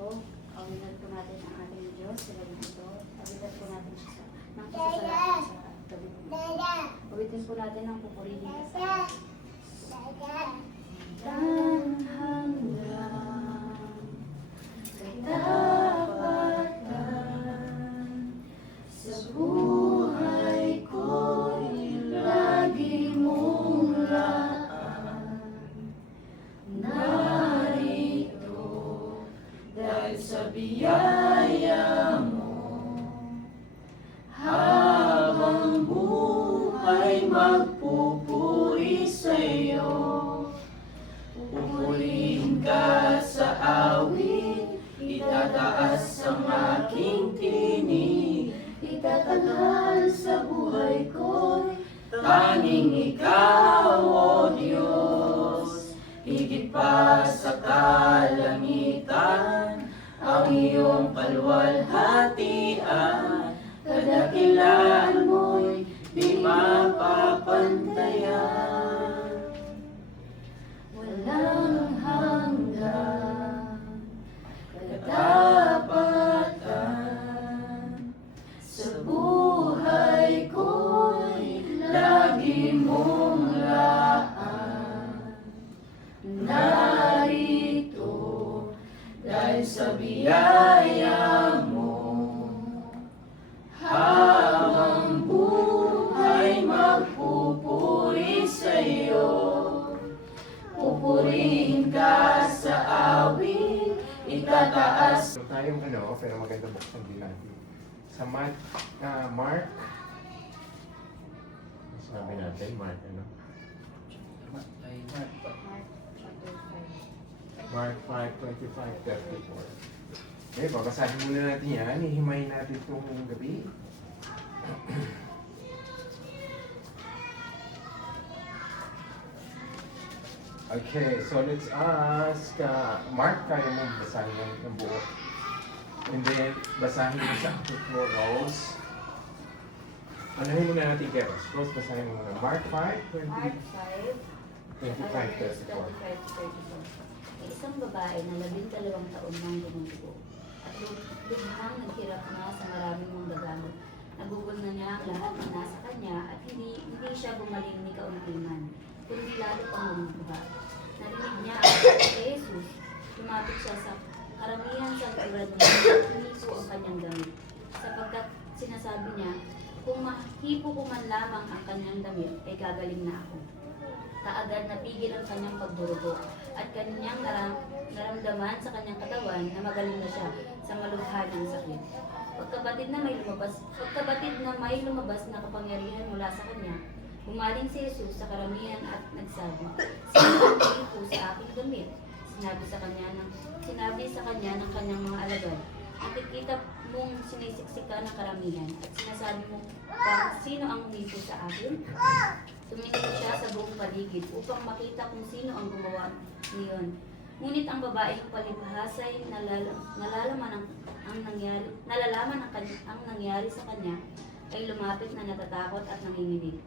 Awitan po natin ang ating Diyos sa gabi ito. Awitan po natin siya ng pasasalamat sa gabi po. Awitan po natin ang pupurihin ka sa hanggang katapatan sa buhay ko'y lagi mong laan. Narito dahil sa biyaya mo, habang buhay magpupuri sa'yo. Pupurihin ka sa awit, itataas ang aking tinig, itatagal sa buhay ko, tanging ikaw, O Diyos. Higit pa sa kalangitan, ang iyong kalwalhatian, kadakilaan mo'y di mapapantayan. Walang hanggan, katapatan, sa buhay ko'y lagi mong laan. Narito dahil sa biyaya mo, habang buhay magpupuri sa'yo. Pupurihin ka sa awit, itataas. So tayong pero maganda buksan din natin. Sa Mark, sabi natin, Mark 5:25-34. Okay, babasahin muna natin yan. Ihimayin natin itong gabi. Okay, so let's ask, Mark, kaya mo basahin ng buo. And then, basahin mo sa 4 rows. Anahin muna natin kay Rose. Rose, basahin mo muna. Mark 5:25-34. May isang babae na 12 taon nang dumudugo at lubhang naghirap na sa maraming mong gagamot. Nagugol na niya ang lahat na nasa kanya at hindi siya gumaling ni kauntiman, kundi lalo pang lumubha. Narinig niya ang sabi kay Jesus. Lumapit siya sa karamihan sa kaurad niya at hinipo ang kanyang damit, sapagkat sinasabi niya, kung mahipo ko man lamang ang kanyang damit, ay gagaling na ako. Kaagad napigil ang kanyang pagdurugo at kanyang naramdaman sa kanyang katawan na magaling na siya sa malubha ng sakit. Pagkabatid na may lumabas na kapangyarihan mula sa kanya, umaling si Jesus sa karamihan at nagsabi, "Sino ang hipo sa aking damit?" Sinabi sa kanya ng kanyang mga alagad, "Nakikita mong sinisiksik ka ng karamihan at sinasabi mo parang sino ang humipo sa akin?" Tumingin siya sa buong paligid upang makita kung sino ang gumawa niyon. Ngunit ang babaeng palibhasay nalalaman ang nangyari sa kanya ay lumapit na natatakot at nanginginig.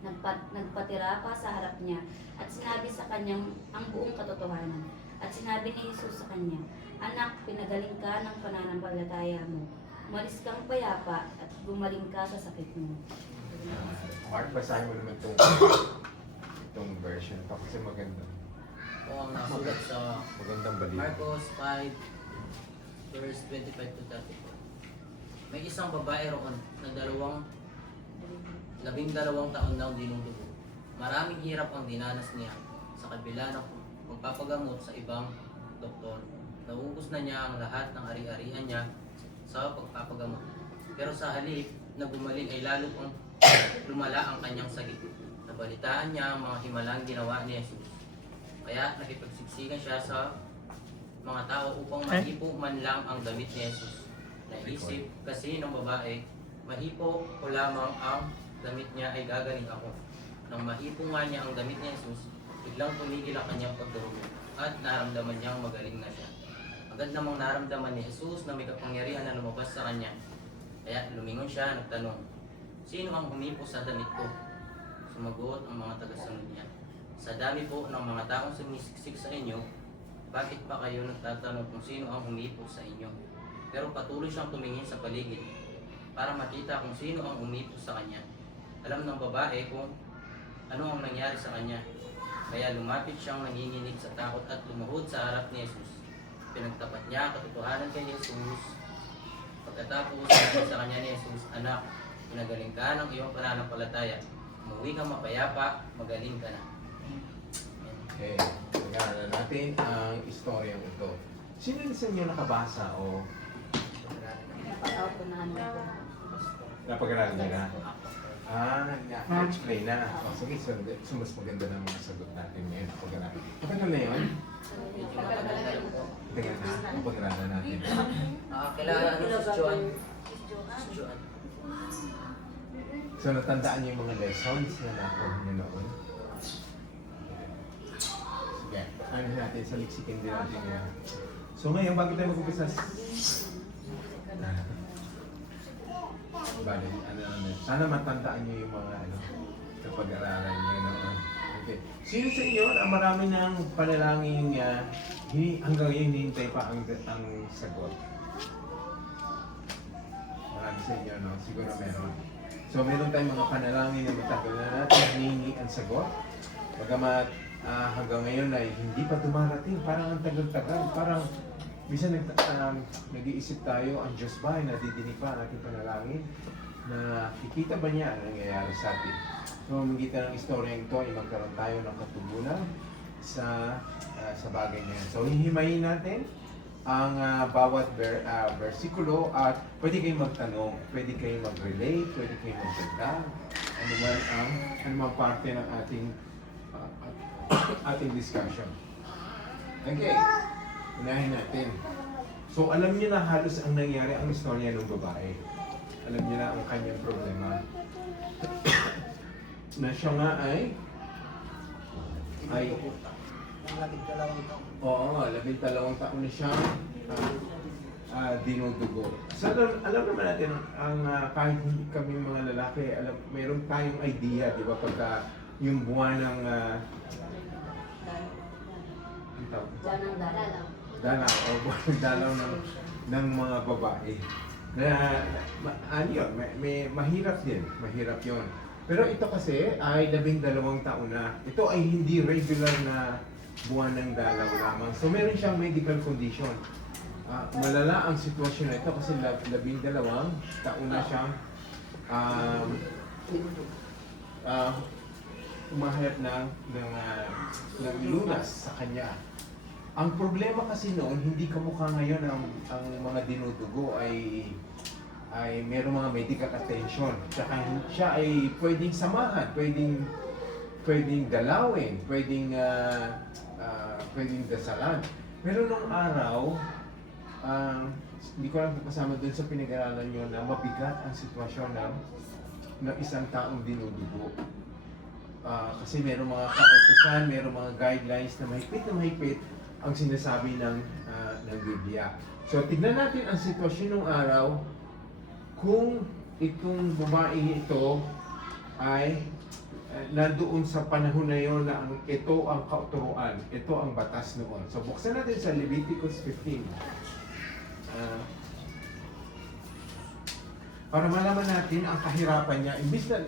Nagpatira pa sa harap niya at sinabi sa kanyang ang buong katotohanan. At sinabi ni Jesus sa kanya, "Anak, pinagaling ka ng pananampalataya mo. Umalis kang payapa at gumaling ka sa sakit mo." Mark, basahin mo naman itong version to kasi maganda. O ang nasulat sa Magandang balita. Marcos 5, verse 25-34. May isang babae roon na 12 taon nang dinudugog. Maraming hirap ang dinanas niya sa kabila ng magpapagamot sa ibang doktor. Naubos na niya ang lahat ng ari-arian niya sa pagpapagamot. Pero sa halip na gumaling ay lalo pang lumala ang kanyang sakit. Nabalitaan niya ang mga himalang ginawa ni Jesus. Kaya nakipagsiksikan siya sa mga tao upang mahipo man lang ang damit ni Jesus. Naisip kasi ng babae, mahipo ko lamang ang damit niya ay gagaling ako. Nang mahipo nga niya ang damit ni Jesus, biglang tumigil ang kanyang pagdurugo at naramdaman niyang magaling na siya. Agad namang naramdaman ni Jesus na may kapangyarihan na lumabas sa kanya. Kaya lumingon siya, nagtanong, "Sino ang humipo sa damit ko?" Sumagot ang mga tagasunod niya, "Sa dami po ng mga taong sumisiksik sa inyo, bakit pa kayo nagtatanong kung sino ang umipos sa inyo? Pero patuloy siyang tumingin sa paligid para makita kung sino ang umipos sa kanya. Alam ng babae kung ano ang nangyari sa kanya. Kaya lumapit siyang nanginginig sa takot at lumuhod sa harap ni Jesus. Pinagtapat niya ang katotohanan kay Jesus. Pagkatapos sabi sa kanya ni Jesus, "Anak, pinagaling ka ng iyong pananampalataya. Umuwi kang mapayapa, magaling ka na." Okay, pag-aaralan natin ang istoryang ito. Sino sa inyo nakabasa o Napag-autunahan ko. napag-aralan niya na? Na-explain na. O, sige, so mas maganda na mga sagot natin ngayon. Pag-aralan. Matagal na yun? Medyo matagal na rin po. Tagal na. Pag-aralan natin. Kailangan ano si Joan? Si Joan. So, natandaan niyo yung mga lessons na nakuha niyo noon? Sige, ano natin, saliksikin din natin yan. So, ngayon, bago tayo mag-umpisa, bali, sana matandaan niyo yung mga sa pag-aralan niyo noon. Okay. Sino sa inyo ang marami ng panalangin hanggang ngayon hinihintay pa ang sagot? Marami sa inyo, no? Siguro meron. So, meron tayong mga panalangin na matagal na natin hinihingi ang sagot. Bagamat hanggang ngayon ay hindi pa dumarating. Parang ang tagal-tagal. Parang minsan nag-iisip tayo, ang Diyos ba ay nadidinig pa ang ating panalangin? Na kikita ba niya ang nangyayari sa atin? So, magitan ng istorya ito ay magkaroon tayo ng katugunan sa bagay niya. So, hihimayin natin ang bawat versikulo at pwede kayong magtanong, pwede kayong mag-relate, pwede kayong magdagdag, anumang parte ng ating discussion. Okay, unahin natin. So, alam niyo na halos ang nangyari ang istorya ng babae. Alam niyo na ang kanyang problema. Na siya nga ay oo, 12 taon na siyang dinudugo. So, alam naman natin, kahit hindi kami mga lalaki, meron tayong idea, di ba, pagka yung buwan ng dalaw o buwan ng dalaw ng mga babae. Mahirap din, mahirap yon. Pero ito kasi ay 12 taon na. Ito ay hindi regular na buwan ng dalaw lamang. So meron siyang medical condition. Malala ang sitwasyon na ito kasi 12 taon na siyang umahayap ng lunas sa kanya. Ang problema kasi noon, hindi kamukha ngayon ang mga dinudugo ay mayroong mga medical attention. Tsaka siya ay pwedeng samahan, pwedeng dalawin, pwedeng dasalan. Pero nung araw, hindi ko lang kasama dun sa pinag-aralan nyo na mabigat ang sitwasyon ng isang taong dinudugo. Kasi mayroong mga kautusan, mayroong mga guidelines na mahigpit ang sinasabi ng Biblia. So, tignan natin ang sitwasyon ng araw kung itong babae ito ay nandoon sa panahon na yun na ito ang kauturuan, ito ang batas noon. So, buksan natin sa Leviticus 15. Para malaman natin ang kahirapan niya. Imbis na,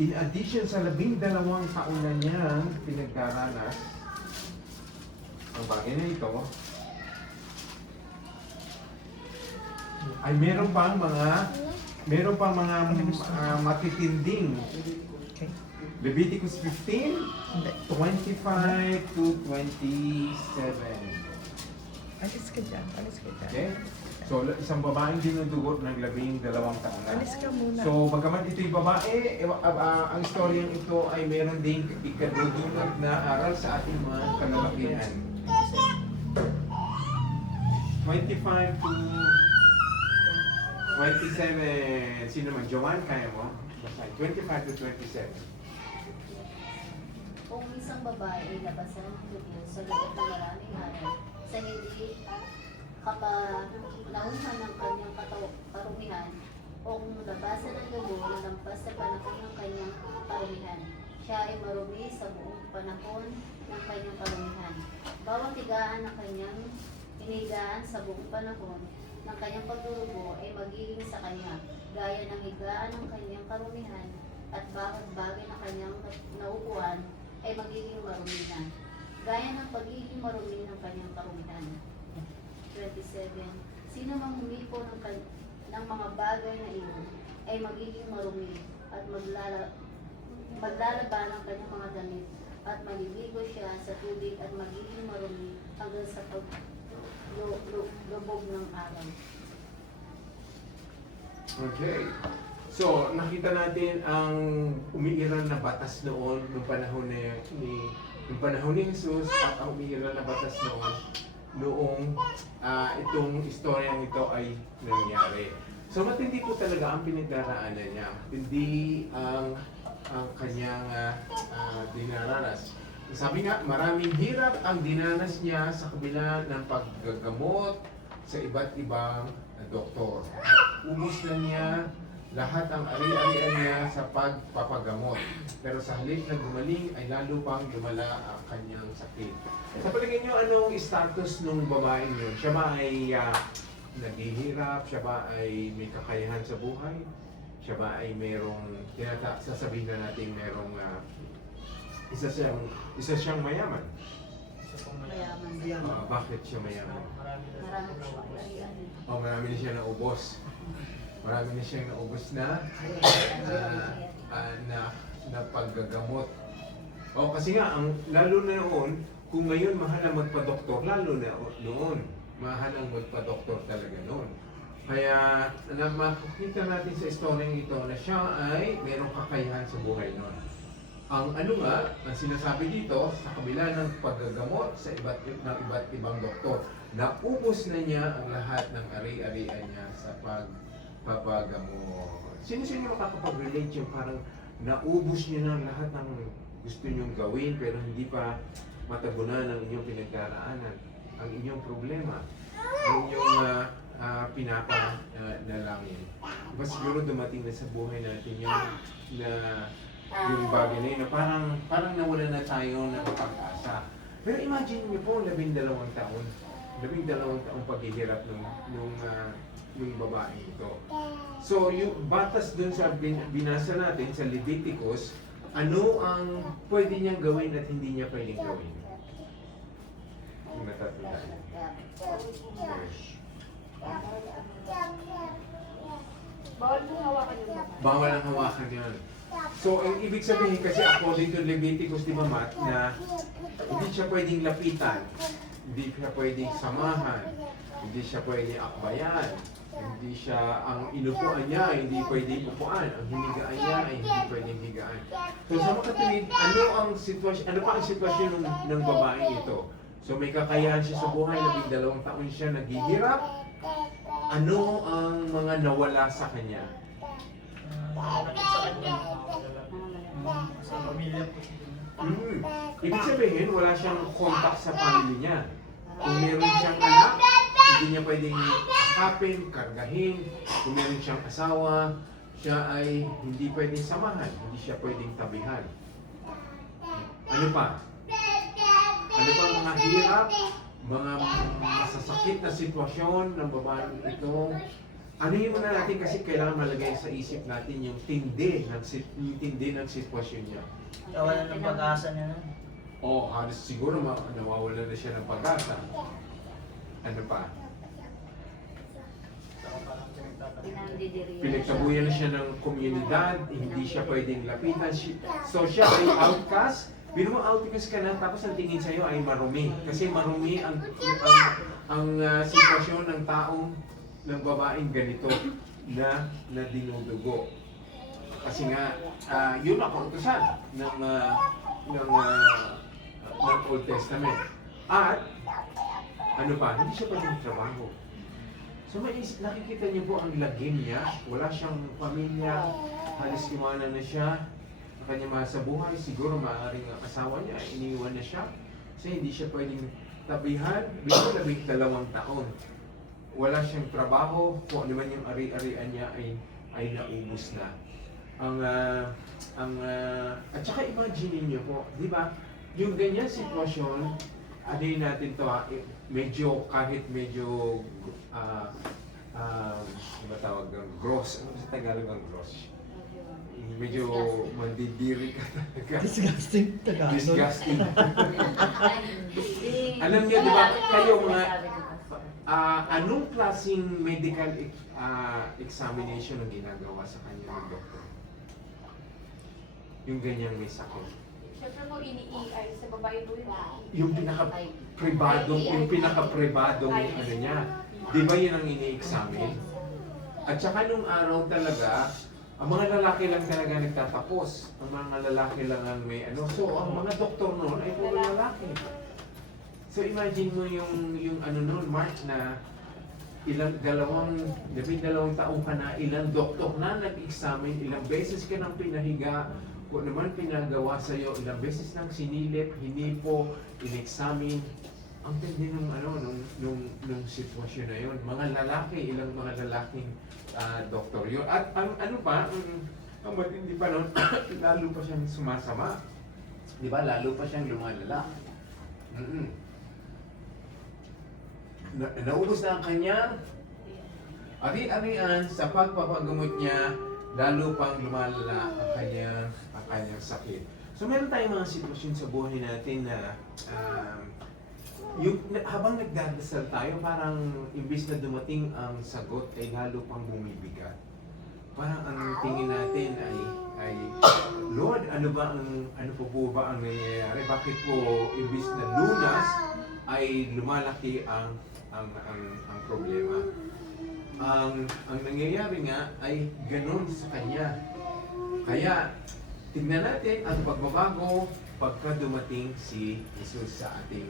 in addition sa 12 taon na niyang pinagdaranas, ang bagay na ito, ay meron pang mga matitinding. Leviticus 15, 25 to 27. Alis ka dyan. Okay? So, isang babaeng dinudugot ng 12 taon na. Alis ka muna. So, bagaman ito'y babae, ang istoryang ito ay meron ding ikadudulot na aral sa ating mga kalalakihan. 25 to 27. Sino man? Joanne, kaya mo? 25 to 27. Kung isang babae ay labasan ng Diyos sa loob ng maraming araw, sa hindi kapanauhan ng kanyang karumihan, o kung labasan ng dugo na lampas sa panahon ng kanyang karumihan, siya ay marumi sa buong panahon ng kanyang karumihan. Bawat higaan na kanyang inigaan sa buong panahon ng kanyang pagdurugo ay magiging sa kanya, gaya ng higaan ng kanyang karumihan, at bawat bagay na kanyang nauupuan ay magiging marumi na, gaya ng pagiging marumi ng kanyang karumihan. 27. Sino mang humipo ng mga bagay na iyon ay magiging marumi at maglalaban ng kanyang mga damit at maliligo siya sa tubig at magiging marumi hanggang sa paglubog ng araw. Okay. So, nakita natin ang umiiral na batas noon nung panahon nung panahon ni Jesus at ang umiiral na batas noong itong istoryang ito ay nangyari. So, matindi po talaga ang pinagdaraanan niya. Matindi ang kanyang dinaranas. Sabi nga, maraming hirap ang dinanas niya sa kabila ng paggagamot sa iba't ibang doktor. Ubus na niya lahat ang ari-arian niya sa pagpapagamot. Pero sa halip na gumaling ay lalo pang lumala ang kanyang sakit. Sa palagay niyo, anong status ng babaeng yun? Siya ba ay naghihirap? Siya ba ay may kakayahan sa buhay? Siya ba ay merong, sasabihin na natin merong isa siyang mayaman? Mayaman. Bakit siya mayaman? Marami po arian. Marami na siya naubos. Marami na siyang naubos na paggagamot. Kasi nga, lalo na noon, kung ngayon mahal ang magpa-doktor, lalo na noon, mahal ang magpa-doktor talaga noon. Kaya, makikita natin sa istoryang ito na siya ay mayroong kakayahan sa buhay noon. Ang sinasabi dito, sa kabila ng paggagamot sa iba't ibang doktor, naubos na niya ang lahat ng ari-arian niya sa pagpapagamot. Sino makakapag-relate yung parang naubos niyo na lahat ng gusto niyong gawin pero hindi pa matabunan ang inyong pinagdaraanan, ang inyong problema, ang inyong pinapanalangin. Diba siguro dumating na sa buhay natin yung bagay na yun, na parang nawala na tayo ng pag-asa. Pero imagine niyo po, 12 taon paghihirap ng babae ito. So, yung batas dun sa binasa natin sa Leviticus, ano ang pwede niyang gawin at hindi niya pwedeng gawin? Yung natatandaan. Bawal ang hawakan yun. So, ang ibig sabihin kasi according to Leviticus, di ba, Matt, na hindi siya pwedeng lapitan, hindi siya pwedeng samahan, hindi siya pwedeng akbayan, hindi siya, ang inupuan niya ay hindi pwedeng upuan, ang hinigaan niya ay hindi pwedeng higaan. So sa mga kapatid, ano pa ang sitwasyon ng babaeng ito? So may kakayahan siya sa buhay, 12 taon siya naghihirap. Ano ang mga nawala sa kanya? Malapit sa kanya, sa pamilya po siya. Ibig sabihin, wala siyang contact sa pamilya niya. Kung meron siyang anak, hindi niya pwedeng akapin, kargahin. Kung meron siyang asawa, siya ay hindi pwedeng samahan, hindi siya pwedeng tabihan. Ano pa? Ano pa mga hirap, mga masasakit na sitwasyon ng babaeng ito? Ano yung muna natin kasi kailangan malagay sa isip natin yung tindi ng sitwasyon niya. Kawalan ng pag-asa niya na. Halos siguro nawawala na siya ng pag-asa. Ano pa? Saka parang pinagtatapos. Pinagtabuyan na siya ng komunidad, hindi siya pwedeng lapitan. So siya ay outcast. Pero mo outcast ka na, tapos ang tingin sa'yo ay marumi. Kasi marumi ang sitwasyon ng taong, ng babaeng ganito na dinudugo. Kasi nga, yun ang kautusan ng Old Testament. At, ano pa, hindi siya pwedeng trabaho. So nakikita niyo po ang lagim niya, wala siyang pamilya, halos iwanan na siya, ang kanyang mahal sa buhay, siguro maaaring ang asawa niya, iniwan na siya, kasi hindi siya pwedeng tabihan, bito 12 taon. Wala siyang trabaho, kung ano man yung ari-arian niya ay naubos na. At saka imagine niyo po, di ba, yung ganyan sitwasyon, ano yun natin to ha, medyo, kahit medyo, ano ba tawag ng gross, ano sa Tagalog ang gross? Medyo mandidiri ka talaga. Disgusting Tagalog. Disgusting. Disgusting. Alam niyo, di ba, kayo mga, Sinasabi ko kasi. anong klaseng medical examination ang ginagawa sa kanya ng doktor? Yung ganyang may sakit. Siyempre po, ini-EI sa babae po yun. Yung pinaka-pribadong ano niya. Di ba yun ang ini-examine? At saka nung araw talaga, ang mga lalaki lang talaga nagtatapos. Ang mga lalaki lang ang may ano. So, ang mga doktor noon ay puro lalaki. So, imagine mo yung ano noon, Mark, na dalawang taong ka na, ilang doktor na nag-examine, ilang beses ka nang pinahiga, kung naman pinagawa sa'yo, ilang beses nang sinilip, hinipo, in-examine. Ang tindi nung sitwasyon na yun. Mga lalaki, ilang mga lalaking doktor yun. At ano pa, ang matindi pa nun, lalo pa siyang sumasama. Di ba? Lalo pa siyang lumalala. Naubos na ang kanyang ari-arian sa pagpapagamot niya, lalo pang lumalala ang kanyang sakit. So meron tayong mga sitwasyon sa buhay natin na habang nagdadasal tayo, parang imbis na dumating ang sagot ay lalo pang bumibigat. Parang ang tingin natin ay Lord, ano po ba ang nangyayari? Bakit po imbis na lunas ay lumalaki ang problema? Ang nangyayari nga ay ganun sa kanya. Kaya tignan natin ang pagbabago pagka dumating si Jesus sa ating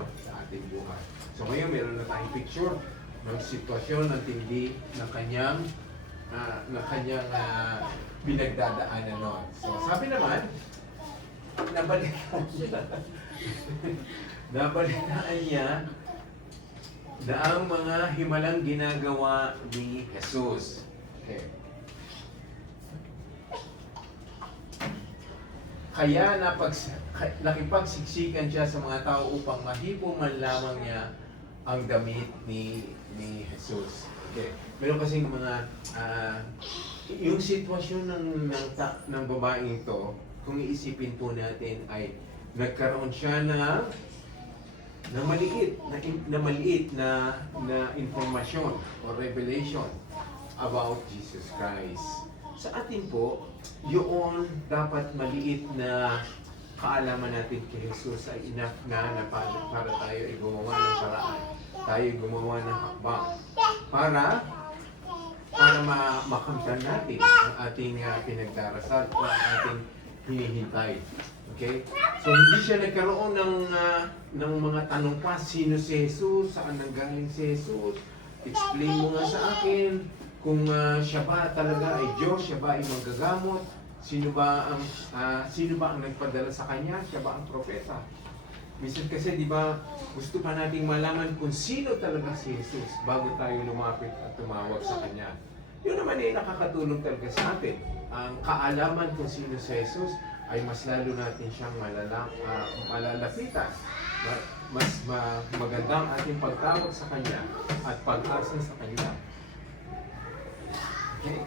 buhay. So ngayon meron na tayong picture ng sitwasyon ng tindi ng kanyang pinagdadaanan noon. So sabi naman, nabalitaan niya na ang mga himalang ginagawa ni Jesus. Okay. Kaya nakipagsiksikan siya sa mga tao upang mahipo man lamang niya ang damit ni Jesus. Okay. Meron kasing mga yung sitwasyon ng babaeng ito, kung iisipin po natin ay nagkaroon siya na maliit na informasyon o revelation about Jesus Christ. Sa atin po, yun dapat maliit na kaalaman natin kay Jesus ay enough na para tayo ay gumawa ng paraan. Tayo ay gumawa ng hakbang para makamtan natin ang ating pinagdarasal o ang ating hinihintay. Okay? So hindi siya nagkaroon ng mga tanong pa, sino si Jesus, saan nanggaling si Jesus, explain mo nga sa akin kung siya ba talaga ay Diyos, siya ba ay manggagamot, sino ba ang nagpadala sa kanya, siya ba ang propeta. Minsan kasi di ba gusto pa nating malaman kung sino talaga si Jesus bago tayo lumapit at tumawag sa kanya. Yun naman ay nakakatulong talaga sa atin. Ang kaalaman kung sino si Jesus ay mas lalo natin siyang malalapitan. Mas magandang ating pagtawag sa kanya at pag-asa sa kanya. Okay?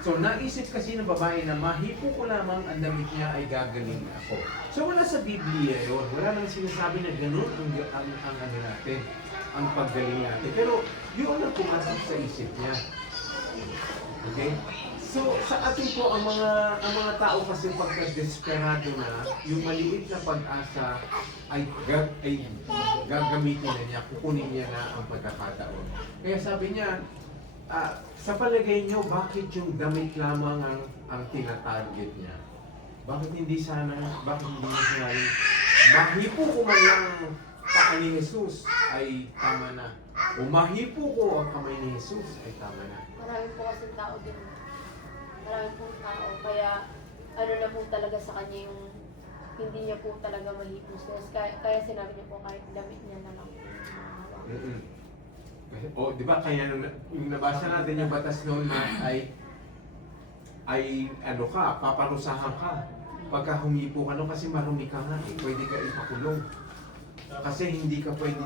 So, naisip kasi ng babae na mahipo ko lamang ang damit niya ay gagaling ako. So, wala sa Biblia yun. Wala nang sinasabi na gano'n ang ano natin, ang paggaling natin. Pero, yun ang pumasok sa isip niya. Okay? So, sa atin po, ang mga tao kasi pagka-desperado na, yung maliit na pag-asa ay gagamitin na niya, kukunin niya na ang pagkakataon. Kaya sabi niya, sa palagay niyo, bakit yung damit lamang ang tina-target niya? Bakit hindi niya sinabi, mahipo ko man lang paa ni Jesus ay tama na. O mahipo ko ang kamay ni Jesus ay tama na. Marami po kasi tao din. Marami po tao. Kaya ano na po talaga sa kanya yung hindi niya po talaga mahipos. Kaya sinabi niya po kahit damit niya na lang. O, di ba, kaya nung nabasa natin yung batas noon na ay ano ka, paparusahan ka. Pagka humipo ka no, kasi marumi ka nga, pwede ka ipakulong. Kasi hindi ka pwede,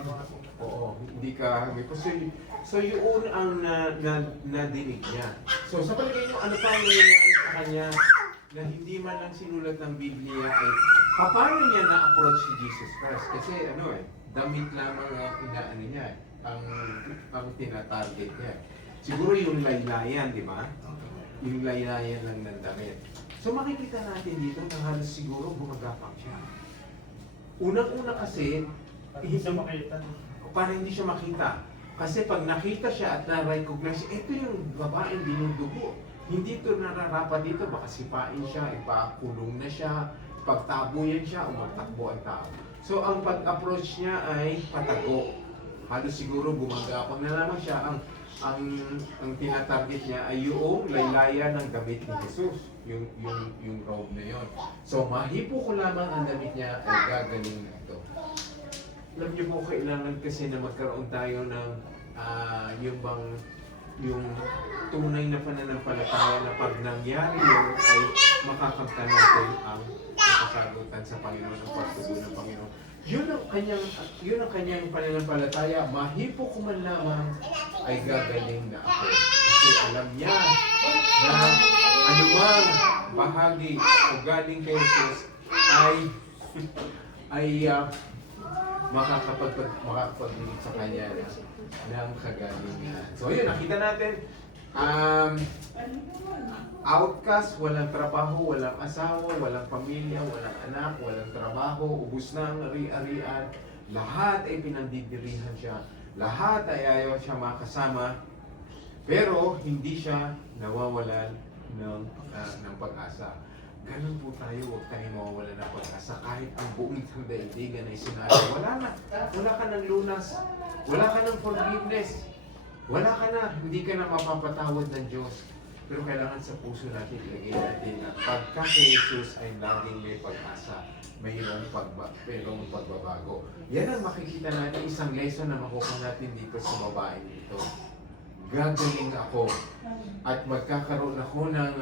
oo, hindi ka humipo. So yun ang nadinig niya. So sa palagay mo, ano pa ang nangyayari sa kanya na hindi man lang sinulat ng Biblia ay paano niya na-approach si Jesus Christ? Kasi damit lamang ang inaano niya, ang tinatarget niya. Siguro yung laylayan, di ba? Yung laylayan lang ng damit. So makikita natin dito na halos siguro bumagapang siya. Unang-una kasi, Hindi siya makita. para hindi siya makita. Kasi pag nakita siya at na-recognize, ito yung babaeng dinudugo. Hindi ito nararapat dito, baka sipain siya, ipakulong na siya, pagtabuyan siya, umatakbo ang tao. So ang pag-approach niya ay patago. Halos siguro gumagapang na naman siya. Ang tinatarget niya ay yung laylayan ng damit ni Jesus. Yung robe na yon. So mahipo ko lamang ang damit niya ay gagaling na ito. Alam niyo po, kailangan kasi na magkaroon tayo ng yung tunay na pananampalataya na pag nangyari yun ay makakamtan natin ang kasagutan sa Panginoon, ang pagtugon ng Panginoon. Yun ang kanyang pananampalataya. Mahipo ko man lamang ay gagaling na ako. Kasi alam niya na anumang bahagi o galing kay Jesus ay makakapagdinig sa kanya ng kagalingan. So yun, nakita natin, outcast, walang trabaho, walang asawa, walang pamilya, walang anak, walang trabaho, ubus na ang ari-arian, lahat ay pinandidirihan siya, lahat ay ayaw siya makasama, pero hindi siya nawawalan ng pag-asa. Ganun po tayo, huwag tayong mawawala ng pag-asa. Kahit ang buong daigdigan ay sinabi, wala ka ng lunas, wala ka ng forgiveness, wala ka na, hindi ka na mapapatawad ng Diyos. Pero kailangan sa puso natin ilagay natin na pagka kay Jesus ay laging may pag-asa, mayroong pagbabago. Yan ang makikita natin, isang lesson na makukuha natin dito sa babaeng ito. Gagaling ako at magkakaroon ako ng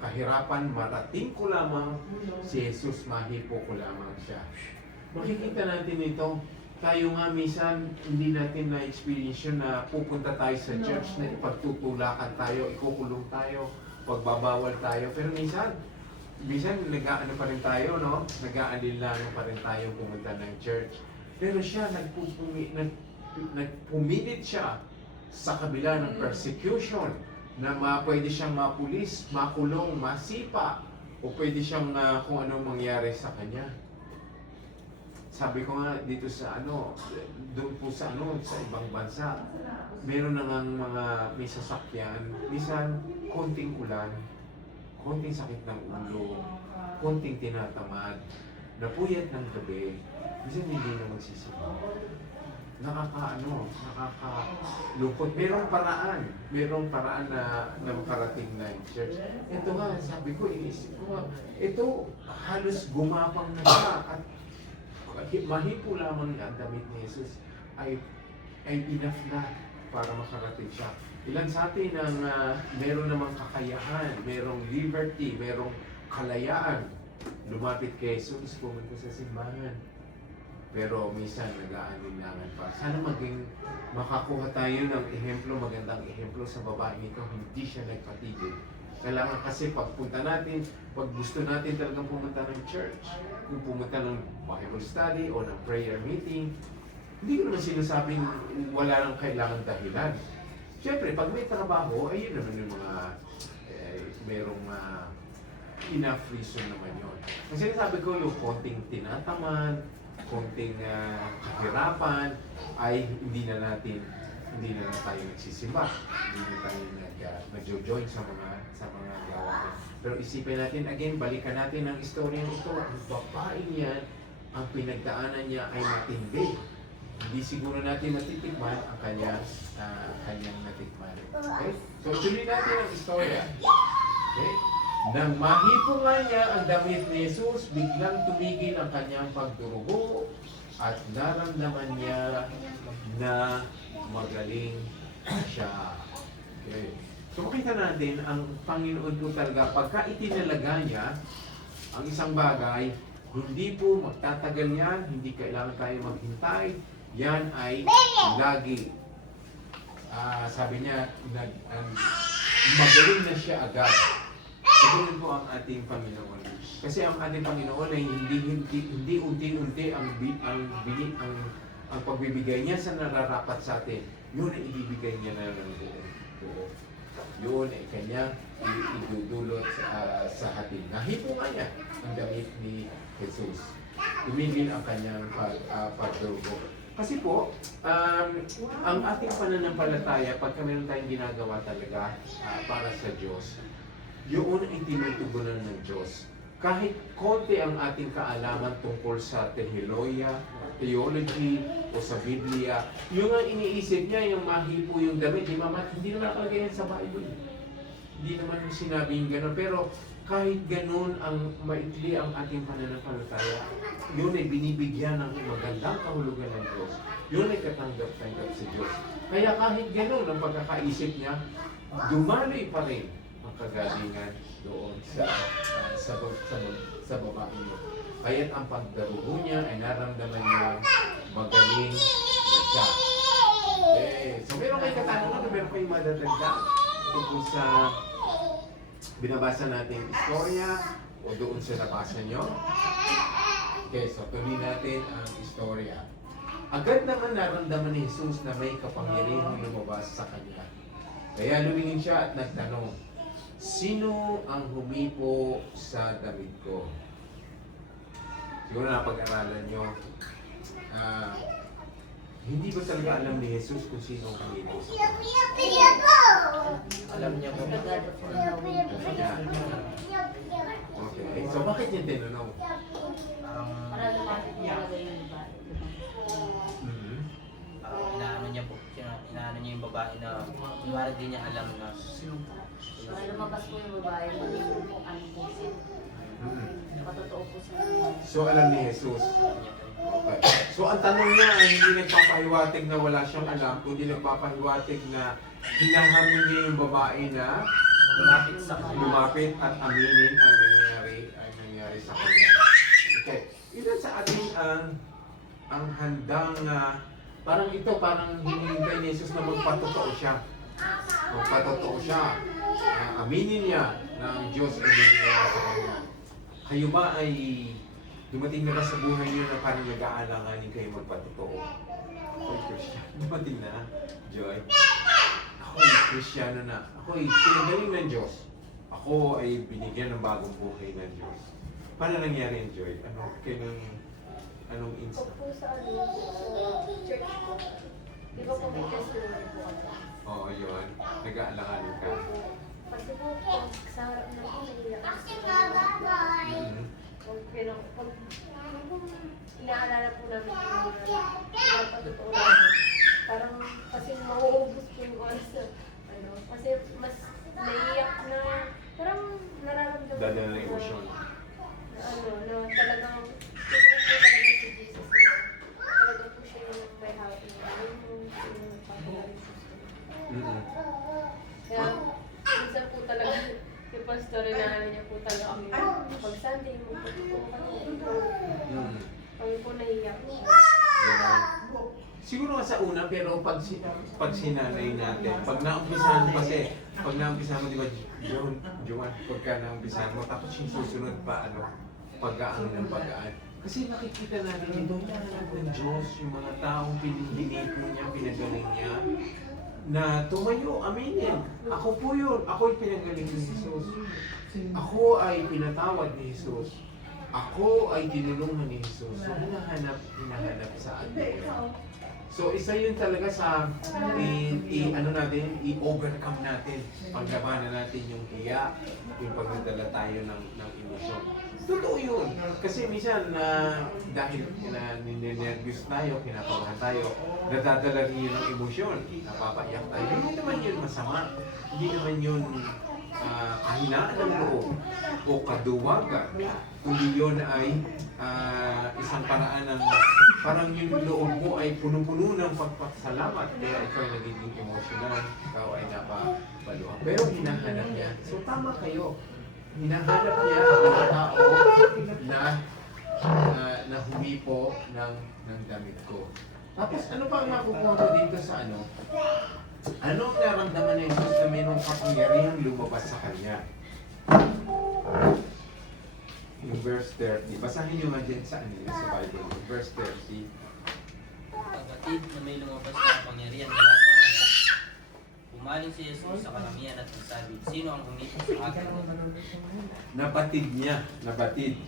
kahirapan, marating ko lamang si Jesus, mahipo ko lamang siya. Makikita natin ito, tayo nga minsan hindi natin na-experience yun na pupunta tayo sa church na ipagtutulakan tayo, ikukulong tayo, pagbabawal tayo. Pero minsan nag-aano pa rin tayo, no? Nag-aalilano pa rin tayo pumunta ng church. Pero siya, nagpumilit siya sa kabila ng persecution na pwede siyang mapulis, makulong, masipa, o pwede siyang kung anong mangyari sa kanya. Sabi ko nga dito sa doon po sa ibang bansa, meron na ngang mga may sasakyan, minsan konting ulan, konting sakit ng ulo, konting tinatamad, napuyat ng gabi, minsan hindi na magsisimba. Nakakalungkot. Merong paraan na makarating na yung church. Ito nga, sabi ko, iniisip ko, ito halos gumapang na siya at mahipo lamang ang damit ni Jesus ay enough na para makarating siya. Ilan sa atin ang meron namang kakayahan, merong liberty, merong kalayaan, lumapit kay Jesus, pumunta sa simbahan. Pero minsan nag-aalinlangan pa. Sana makakuha tayo ng ehemplo, magandang ehemplo sa babae nito. Hindi siya nagpatigil. Kailangan kasi pagpunta natin, pag gusto natin talagang pumunta ng church, kung pumunta ng Bible study o ng prayer meeting, hindi ko naman sinasabing wala nang kailangan dahilan. Siyempre, pag may trabaho, ayun naman yung mga merong enough reason naman yun. Ang sinasabi ko, yung konting tinatamad, konting kahirapan ay hindi na tayo nagsisimba, hindi na tayo nag-join sa mga gawain. Pero isipin natin again, balikan natin ang istorya nito. Ang babae niyan, ang pinagdaanan niya ay matindi. Hindi siguro natin matitikman ang kanyang natikman. Okay? So tuloy natin ang istorya. Okay? Nang mahipo nga niya ang damit ni Jesus, biglang tumigil ang kanyang pagdurugo at naramdaman niya na magaling siya. Okay. So makita natin, ang Panginoon po talaga, pagka itinalaga niya ang isang bagay, Hindi po magtatagal yan, hindi kailangan tayo maghintay. Yan ay lagi. Sabi niya, magaling na siya agad. Ganun po ang ating Panginoon. Kasi ang ating Panginoon ay hindi unti-unti ang pagbibigay niya sa nararapat sa atin. Yun ay ibibigay niya na ng buo. Yun ay kanya idudulot sa atin. Nahipo nga niya ang damit ni Jesus. Tumigil ang kanyang pagdurugo. Kasi po, ang ating pananampalataya, pagka meron tayong ginagawa talaga para sa Diyos, yun ay tinutugunan ng Diyos. Kahit konti ang ating kaalaman tungkol sa theology o sa Biblia, yung ang iniisip niya, yung mahipo yung damit, hindi naman nakalagay yan sa Bible. Hindi naman sinabing gano'n. Pero kahit gano'n ang maikli ang ating pananampalataya, yun ay binibigyan ng magandang kahulugan ng Diyos. Yun ay katanggap-tanggap sa Diyos. Kaya kahit gano'n ang pagkakaisip niya, dumaloy pa rin ang kagalingan doon sa babae niyo. Kaya't ang pagdarugo niya ay naramdaman niya magaling na siya. Okay. So meron kayong katanungan, meron kayong madadagdag tungkol sa binabasa natin istorya o doon sa nabasa nyo. Okay, so tuloy natin ang istorya. Agad naman naramdaman ni Jesus na may kapangyarihang lumabas sa kanya. Kaya lumingin siya at nagtanong, sino ang humipo sa damit ko? Siguro napag-aralan nyo, hindi ba talaga alam ni Jesus kung sino ang humipo sa kanya? Alam niya po. Okay, so bakit niya tinanong? Para lumapit niya talaga yung babae. Inaano niya po, inaano niya yung babae na kunwari di niya alam na Para lumabas po yung babae, magiging po ano po siya. Patotoo po siya. So alam ni Jesus. Okay. So ang tanong niya ay hindi nagpapahiwatig na wala siyang alam, kundi nagpapahiwatig na hinahamon niya yung babae na lumapit at aminin ang nangyari sa kanya. Okay. Ilan sa atin ang handang parang hinihintay ni Jesus na magpatotoo siya. Magpatotoo siya. Aminin niya na ang Diyos ay nagagawa sa kanya. Kayo ba ay dumating na ba sa buhay niyo na parang nag-aalanganin kayo magpatotoo? Ako'y Christian. Dumating na, Joy. Ako'y Kristiyano na. Ako'y pinagaling ng Diyos. Ako ay binigyan ng bagong buhay ng Diyos. Paano nangyari yan, Joy? Anong instant? Po sa church po. Di ba po may testimony po ako? Oo, yun. Nag-aalanganin ka. Kasi po, pag sa harap na po, nahila ako sa kanila. Pag inaalala po namin yung patotoo namin, parang kasi mauubos po yung oras na, kasi mas naiyak na, parang nararamdaman Dahil na emosyon. na talagang totoo po talaga si Jesus na talaga po siya yung may hawak niya, yung nagpapagaling sa Kaya, minsan po talaga, yung pastor na niya po talaga kami, pag Sunday, magpapatuto kami, kami po nahiyak siya. Siguro nga sa una, pero pag sinanay natin, pag naumpisahan mo kasi, pag naumpisahan mo, di ba, Joan, pagka naumpisahan mo, tapos yung susunod pa, pagkaan ng pagkaan. Kasi nakikita natin yung lahat ng Diyos, yung mga taong pinipinito niya, pinagaling niya, na tumayo, aminin. Ako po yun. Ako'y pinagaling ni Jesus. Ako ay pinatawad ni Jesus. Ako ay tinulungan ni Jesus. So, hinahanap sa atin. So, isa yun talaga sa i-overcome natin. Paglabanan natin yung hiya, yung pagdadala tayo ng emosyon. Totoo yun. Kasi minsan, dahil ninervyos tayo, kinakabahan tayo, nadadala rin yun ng emosyon, napapaiyak tayo. Hindi naman yun masama. Hindi naman yun kahinaan ng loob o kaduwagan. Kundi yun ay isang paraan ng parang yung loob mo ay puno-puno ng pagpasalamat. Kaya ikaw ay nagiging emotional, ikaw ay napapaluha. Pero hinahanap niya. So tama kayo. Hinahanap niya ang mga tao na na humipo ng damit ko. Tapos ano pa ang makukuha ko dito sa ano? Anong naramdaman ni Jesus na mayroong kapangyarihang lumabas sa kanya? Yung verse 30. Basahin nyo nga dyan sa, sa Bible. Yung verse 30. Kapatid na may lumabas na kapangyarihan mula sa kanya, pumaling si Jesus sa karamihan at nagsabi, sino ang humito sa akin? Nabatid niya. Nabatid.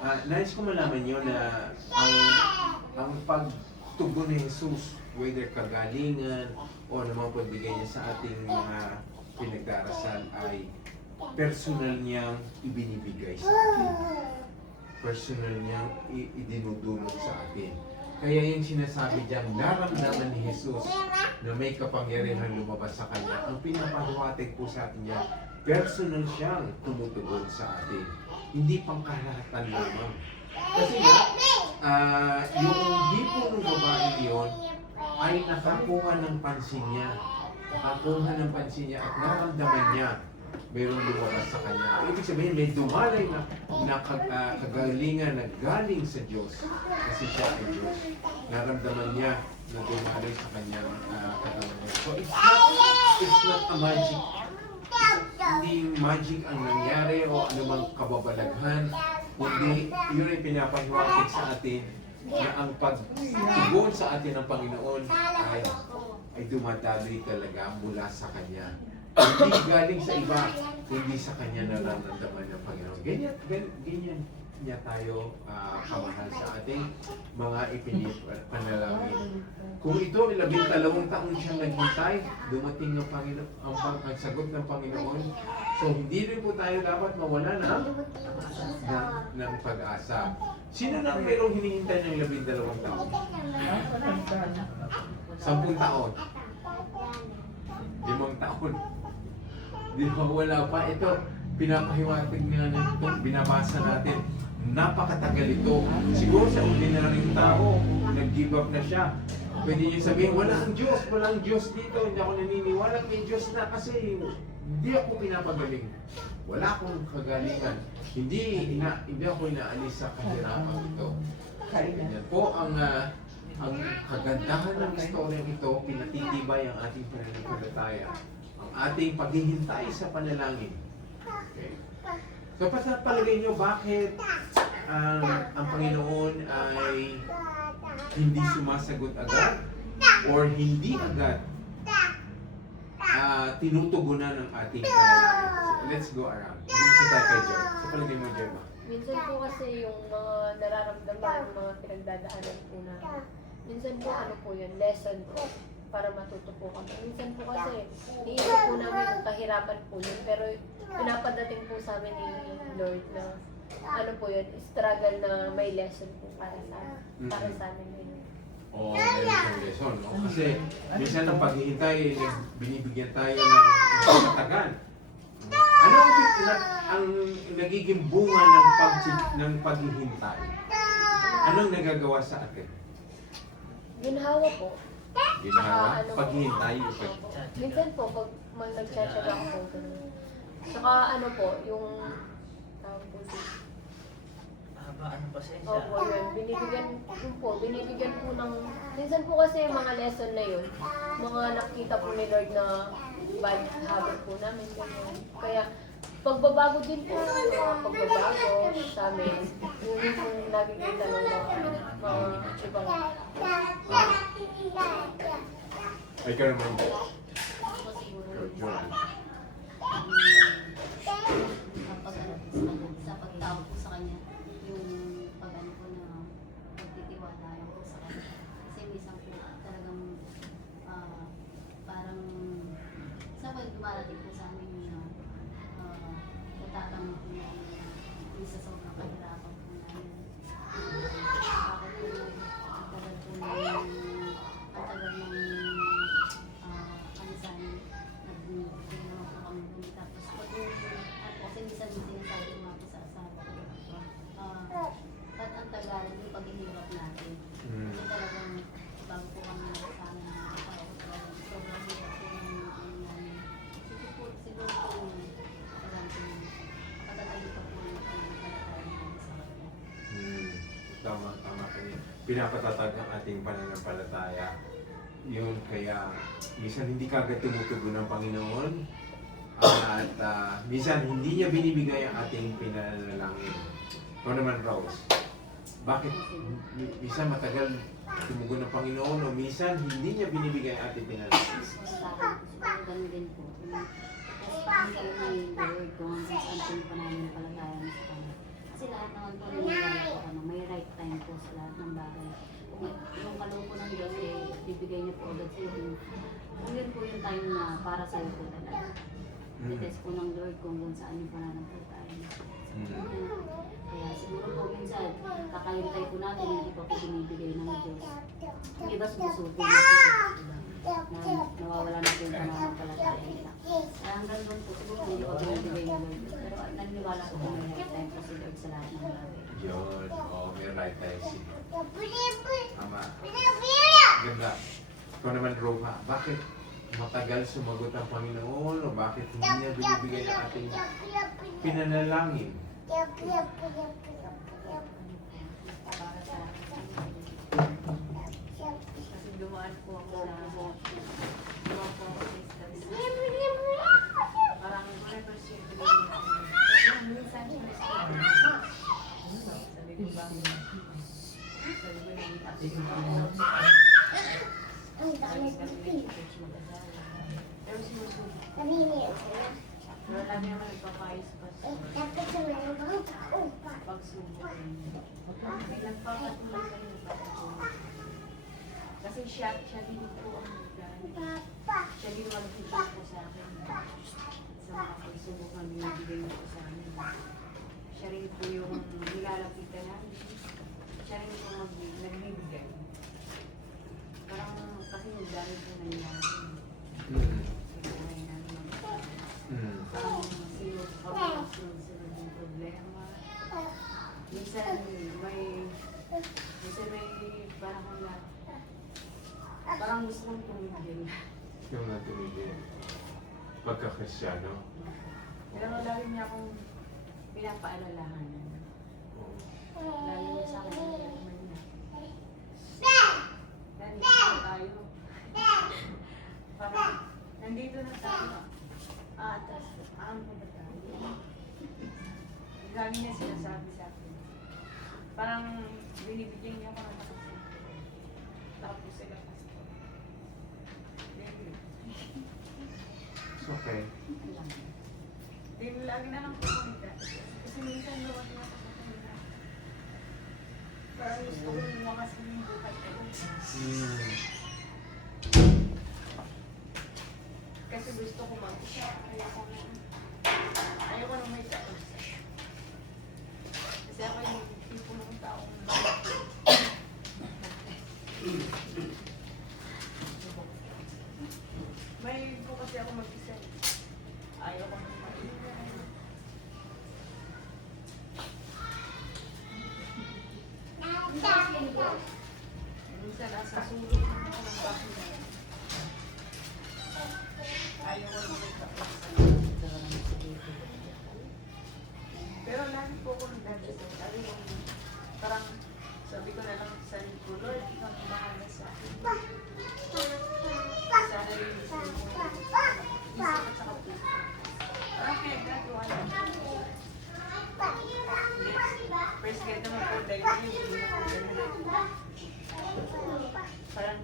Nais ko malaman nyo na ang pagtugon ni Jesus, whether kagalingan o naman pagbigay niya sa ating mga pinagdarasal ay personal niyang ibinibigay sa atin. Personal niyang idinudulot sa atin. Kaya yung sinasabi diyang naramdaman ni Jesus na may kapangyarihan lumabas sa kanya, ang pinapahiwatig po sa atin niya, personal siyang tumutugon sa atin. Hindi pangkalahatan lamang. Kasi yung hipo ng babae yun ay nakakuha ng pansin niya. Nakakuha ng pansin niya at naramdaman niya mayroong lumabas sa kanya. Ibig sabihin, may dumalay na kagalingan na galing sa Diyos. Kasi siya ay Diyos. Naramdaman niya na dumalay sa kanyang katawan. So it's not a magic. Hindi magic ang nangyari o anumang kababalaghan. Kundi yun ay pinapahiwatig sa atin na ang pagtugon sa atin ng Panginoon ay dumadaloy talaga mula sa Kanya. Hindi galing sa iba, hindi sa Kanya nararamdaman ng Panginoon. Ganyan niya tayo kamahal sa ating mga ipinipanalangin. Kung ito, 12 taon siyang naghintay, dumating ng Panginoon, ang sagot ng Panginoon. So, hindi rin po tayo dapat mawala ng pag-asa. Sino nang mayroong hinihintay ng 12 taon? 10 taon? 5 taon? Di ba wala pa? Ito, pinapahiwatig nga nito, binabasa natin. Napakatagal ito. Siguro sa ordinaryong tao, nag-give up na siya. Pwede niyo sabihin, walang Diyos dito, hindi ako naniniwala, may Diyos na kasi hindi ako pinapagaling. Wala akong kagalingan. Hindi ako inaalis sa kahirapan ito. Ganyan po ang kagandahan ng istorya ito, pinatitibay ang ating pananampalataya. Ang ating paghihintay sa panalangin. Okay. So, palagay nyo, bakit ang Panginoon ay hindi sumasagot agad or hindi agad tinutugunan ng ating panalangin? So, let's go around. Sa tayo kay Joy. Sa palagay mo, Joy, ba? Minsan po kasi yung mga nararamdaman, mga pinagdadaanan po namin. Minsan po ano po yun, lesson po para matuto po kami. Minsan po kasi iisip po namin yung kahirapan po yun, pero pinapadating po sa amin ni Lord na ano po yun, struggle na may lesson po para sa amin yun. Oo, meron siyang lesson. No? Kasi minsan ang paghihintay, binibigyan tayo ng katagan. Ano ang nagiging bunga ng paghihintay? Anong nagagawa sa atin? Ginhawa po. Ginawa? Ano, Paghihintay. minsan po, pag nag-chat-chat ako po, ganun. Saka ano po, yung tawag po dito. Ano pasensya? Opo, yun. Binibigyan po ng... Minsan po kasi yung mga lesson na yun, mga nakita po ni Lord na bad habit po namin. Ganyan. Kaya, pagbabago din po, mga pagbabago sa amin, yung nakikita ng mga ibang... Ay, ka naman. Ako siguro Joy. sa pagtawag ko sa kanya, yung pag-ano ko na pagtitiwala ko sa kanya. Kasi minsan po talagang parang sa pag dumarating po sa amin na natatanong po na isa sa sobrang kahirapan po namin. Ako po ang tagal po ng ano sa amin, nagbibigay naman po kami dun. Tapos pag kasi minsan sinasabi ko nga po sa asawa ko, ba't ang tagal yung paghihirap natin? Kasi talagang bago po kami sa amin ng tao, sobrang hirap po ng namin. Siguro po, katagal pa po yung pananampalataya. pinapatatag ang ating pananampalataya. Yun, kaya minsan hindi kagad tumutugon ng Panginoon at minsan hindi niya binibigay ang ating pinanalangin. Ikaw naman, Rose, bakit minsan matagal tumugon ng Panginoon o minsan hindi niya binibigay ang ating pinanalangin? Siguro ganun din po. Kasi hindi kayo may word ko hanggang saan po yung pananampalataya mo sa Kanya. Kasi lahat naman po nangyayari po, may right time po sa lahat ng bagay. Kung yung kaloob ng Diyos, bibigay niya po agad sa iyo. Kung yun po yung time na para sa iyo po talaga. I-test po ng Lord kung saan yung pananampalataya mo. Kaya siguro po minsan, kakayantay po natin, hindi pa po binibigay ng Diyos. Yung iba sumusuko na po. Na nawawala na po yung pananampalataya nila. Kaya hanggang doon po, siguro hindi pa binibigay ng Lord. Pero naniniwala ko po may right time po si Lord sa lahat ng bagay. Yun, may right time si Ama. Ganda. Ikaw naman, Roma, bakit matagal sumagot ang Panginoon o bakit hindi niya binibigay ang ating pinanalangin? Kasi dumaan po ako sa parang whenever siya minsan siya sabi ko ba pero sinusubo pero lagi naman nagpapayos pa siya pagsubok may nagpapatuloy kayo nagpapatuloy kasi siya din po ang siya din mag-feedback po sa akin sa mga pagsubok na binibigay niyo po sa amin. Siya rin po yung nilalapitan namin. Siya rin po nagbibigay. Parang kasi yung dami po na nilalapin. Siguro namin parang sino sunod yung problema. Minsan may parang gusto kong tumigil. Yung natumigil. Pagka-Kristyano. Pero lagi niya akong pinapaalalahan. Lagi niya sa akin nilalaman niya. Nandito na tayo. Parang nandito na tayo. Atas. Ano ba tayo? Lagi niya sinasabi sa akin. Parang binibigyan niya ako ng nakasya. Tapos sila pastor. It's okay. Hindi lagi na lang pumunta. Kasi minsan lawag na ako sa kanila. Parang gusto ko yung wakas ng buhay ko. Kasi gusto ko mag-isa. Ayoko nang may tao. Kasi ako yung tipo ng taong may po kasi ako mag-isa. Ayaw ko nang mag-isa. Minsan nasa sulok ako ng bahay. Ayaw ko nang mag-isa. Pero lagi po ko nang dito. Parang sabi ko na lang sa ko, Lord, ikaw ang bahala sa akin. Sana rin isip mo. Isip at saka puso. Parang pinagagawa lang. First grade naman po dahil hindi na po dahil. Parang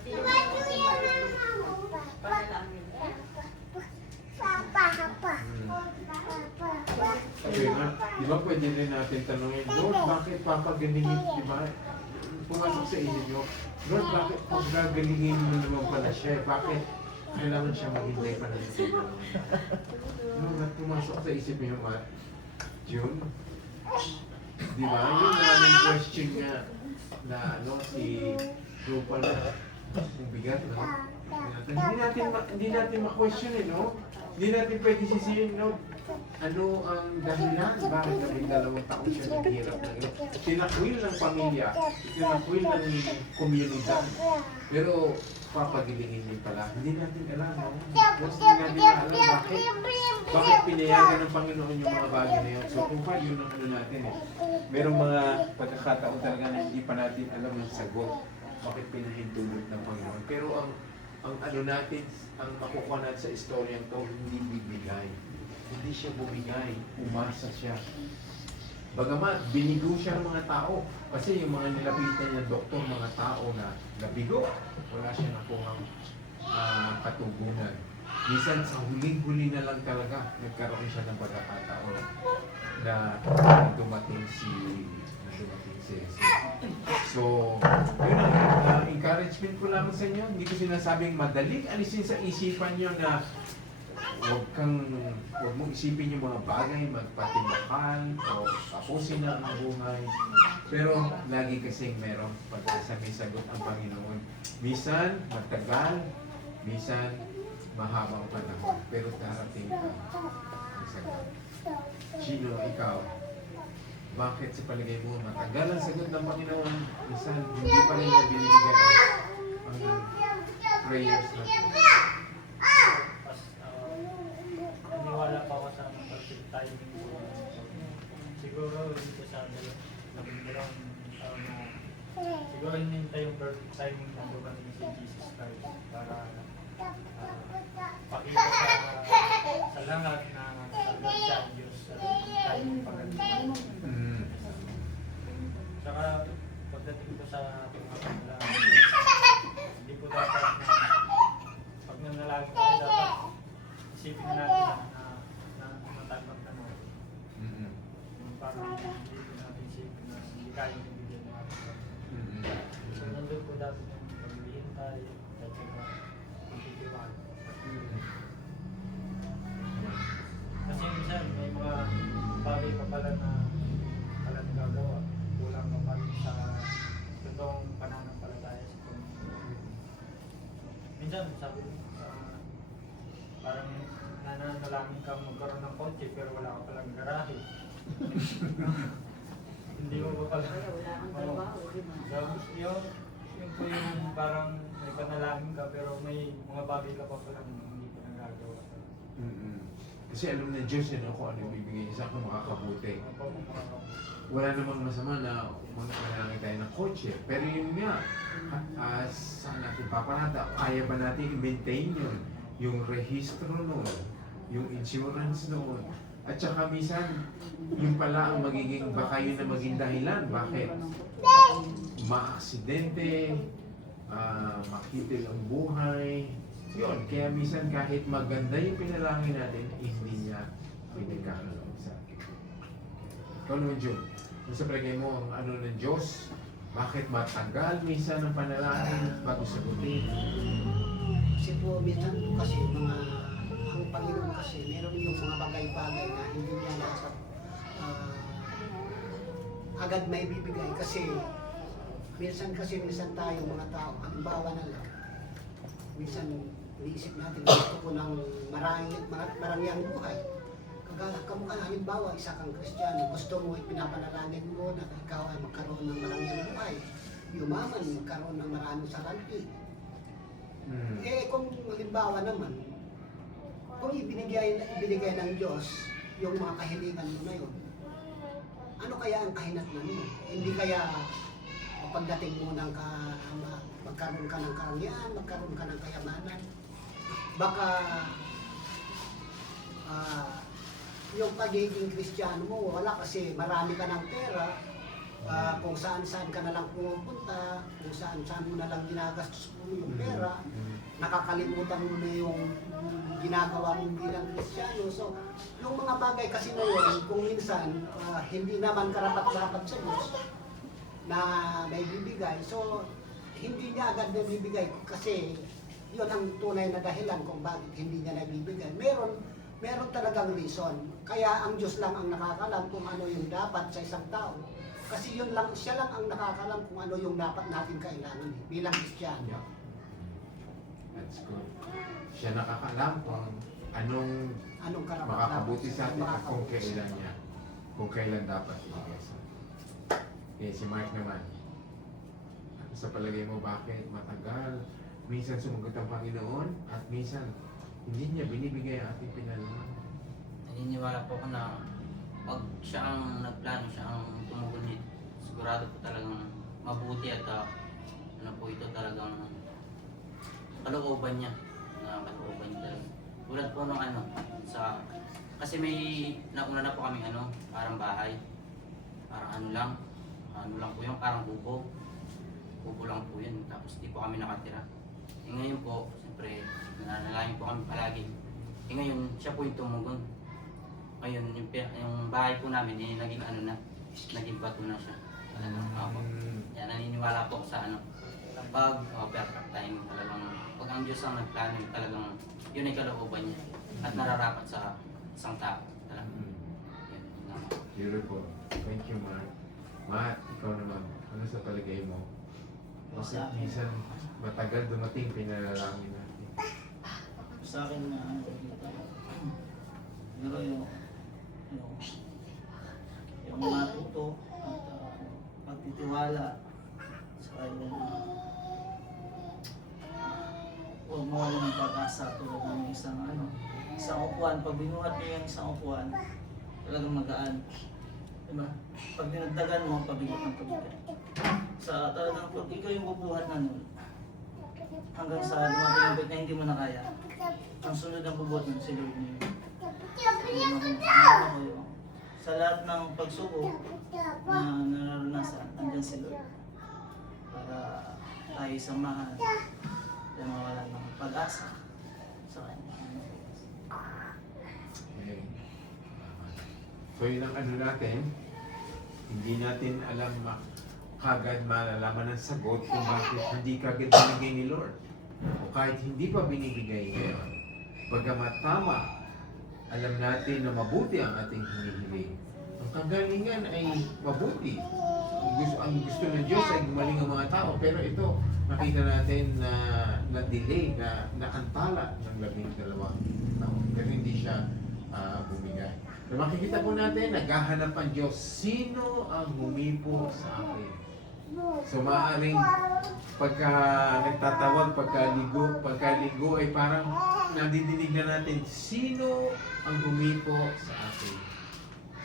panalangin. Okay nga, di ba pwede rin natin tanongin, Lord, bakit papagalingin, di ba? Pumasok sa isip nyo, Lord, bakit pagagalingin mo naman pala siya? Bakit kailangan siya maghintay pa ng isip? Nung pumasok sa isip nyo, June, di ba? Yung namin question nga na si Rupa na yung bigat, no? Hindi natin ma-question no? Hindi natin pwede sisihin, no? Ano ang dahilan? Bakit kami 2 taon siya naghirap ng ino? Tinakwil ng pamilya, tinakwil ng komunidad. Pero papagilingin din pala. Hindi natin alam. No? Hindi natin alam bakit pinayagan ng Panginoon yung mga bagay na yun. So kung pa yun ang ano natin eh. Merong mga pagkakataon talaga na hindi pa natin alam ang sagot. Bakit pinahintulot ng Panginoon. Pero ang ano natin, ang makukuha natin sa istoryang to, hindi bibigay. Hindi siya bumigay. Umasa siya. Bagamat, binigo siya ng mga tao. Kasi yung mga nilapitan niya doktor, mga tao na nabigo, wala siya nakuhang katugunan. Minsan sa huling-huli na lang talaga, nagkaroon siya ng pagkakataon na dumating si Jesus. So, yun ang encouragement ko lamang sa inyo. Hindi ko sinasabing madaling alisin sa isipan nyo na huwag mong isipin yung mga bagay, magpatibakal o tapusin na ang buhay. Pero lagi kasing meron pag-asa, may sagot ang Panginoon. Minsan matagal, minsan mahabang panahon, pero darating ang sagot. Chino, ikaw, bakit sa palagay mo matagal ang sagot ng Panginoon? Minsan hindi pa rin niya binibigay ang prayers natin. Naniwala pa ako sa perfect timing ko. Siguro hindi sa dalawang taon na siguro hinintay yung perfect timing na dumating si Jesus Christ para pakita sa langit na talagang siya ang Diyos at tayo yung pagkakas. Saka pagdating ko sa ating mga panalangin, hindi po dapat na pag nanalangin tayo dapat isipin natin na matanggap na mo. Parang hindi ko natin isipin na hindi kaya ibigay ng ating. So nandun po dapat yung paghihintay at saka pagtitiwala. Kasi minsan may mga bagay pa pala na nagagawa. Kulang pa pala sa totoong pananampalataya sa Panginoon. Minsan sabi mo, parang nananalangin kang magkaroon ng kotse pero wala ka palang garahe. Hindi mo pa pala. Wala kang trabaho, di ba? So, yung po yung parang may panalangin ka pero may mga bagay ka pa palang hindi pa nagagawa. Kasi alam ng Diyos yun kung ano yung bibigay niya sa akin makakabuti. Ano pa kung makakabuti? Wala namang masama na manalangin tayo ng kotse. Pero yun nga, saan natin papanata? Kaya ba natin i-maintain yun? Yung rehistro noon, yung insurance noon. At saka minsan, yung pala ang magiging, baka yun na maging dahilan. Bakit? Ma-aksidente, makitil ang buhay. Yun, kaya minsan kahit maganda yung pinalangin natin, hindi niya pinagkakaroon sa atin. Ikaw naman, Jun, kung sa palagay mo ang ano ng Diyos, bakit matagal minsan ang panalangin bago sagutin? Kasi po, minsan po kasi ang Panginoon kasi meron yung mga bagay-bagay na hindi niya dapat agad may bibigay kasi minsan tayo mga tao, halimbawa na lang, minsan iniisip natin gusto ko ng marangyang buhay. Kamukha halimbawa, isa kang Kristiyano, gusto mo ipinapanalangin mo na ikaw ay magkaroon ng marangyang buhay. Yumaman, magkaroon ng maraming saranti. Eh kung halimbawa naman, kung ibinigay ng Diyos yung mga kahilingan mo na yun, ano kaya ang kahinatnan mo? Hindi kaya pagdating mo ng magkaroon ka ng karangyaan, magkaroon ka ng kayamanan, baka yung pagiging Kristiyano mo, wala kasi marami ka ng pera, kung saan-saan ka na lang pumupunta, kung saan-saan mo na lang ginagastos mo yung pera, nakakalimutan mo na yung ginagawa mo bilang Kristiyano. So, yung mga bagay kasi na yun, kung minsan, hindi naman karapat-dapat sa Diyos na may bibigay. So, hindi niya agad na bibigay kasi yun ang tunay na dahilan kung bakit hindi niya nabibigay. Meron talagang reason. Kaya ang Diyos lang ang nakakalam kung ano yung dapat sa isang tao. Kasi siya lang ang nakakalam kung ano yung dapat natin kailangan bilang Kristiyano. That's good. Siya nakakalam kung anong karapat makakabuti sa atin at makakabuti kung kailan sa niya. Kung kailan dapat ibigay sa atin. Okay, si Mark naman. Ano sa palagay mo bakit matagal Minsan sumagot ang Panginoon at minsan hindi niya binibigay ang ating pinalangin. Naniniwala po ako na pag siya ang nagplano, siya ang tumugon nito, sigurado po talagang mabuti at ano po ito talagang kalooban niya. Na kalooban niya talaga. Tulad po ng ano, kasi may nauna na po kami ano, parang bahay. Parang ano lang po yung parang kubo. Kubo lang po yun, tapos di po kami nakatira. Ngayon po, siyempre, nananalangin po kami palagi. Ngayon, siya po yung tumugon. Ngayon, yung bahay po namin, naging ano na, naging bato na siya. Talagang ako. Yan, naniniwala po sa ano, pag perfect time, talagang, pag ang Diyos ang nagplano, talagang yun ay kalooban niya. At nararapat sa isang tao. Talagang, yun naman. Beautiful. Thank you, Mark. Matt, ikaw naman. Ano sa palagay mo? Sa akin. Minsan matagal dumating pinalangin natin. Sa akin na ano, pero yung matuto at pagtitiwala sa yung huwag mawala ng pag-asa tulad ng isang upuan. Pag binuhat niyo yung isang upuan, talagang magaan. Diba? Pag dinagdagan mo, pabigat ng pabigat. Sa talagang pag ikaw yung bubuhat na nun, hanggang sa dumating yung bit na hindi mo na kaya, ang sunod ng bubuhat nun, si Lord niyo. Sa lahat ng pagsubok na nararanasan, andyan si Lord. Para tayo samahan, tayo mawala ng pag-asa sa Kanya. Okay. So yun ang ano natin, hindi natin alam kagad malalaman ang sagot kung bakit hindi kagad binigay ni Lord. O kahit hindi pa binibigay ngayon. Bagamat tama, alam natin na mabuti ang ating hinihiling. Ang kagalingan ay mabuti. Ang gusto ng Diyos ay gumaling ang mga tao. Pero ito, nakita natin na na-delay, na naantala ng 12 taon. Pero hindi siya bumigay. So makikita po natin, naghahanap ang Diyos, sino ang humipo sa akin? So maaaring pagka nagtatawag, pagkaligo ay parang nadidinig na natin, sino ang humipo sa akin?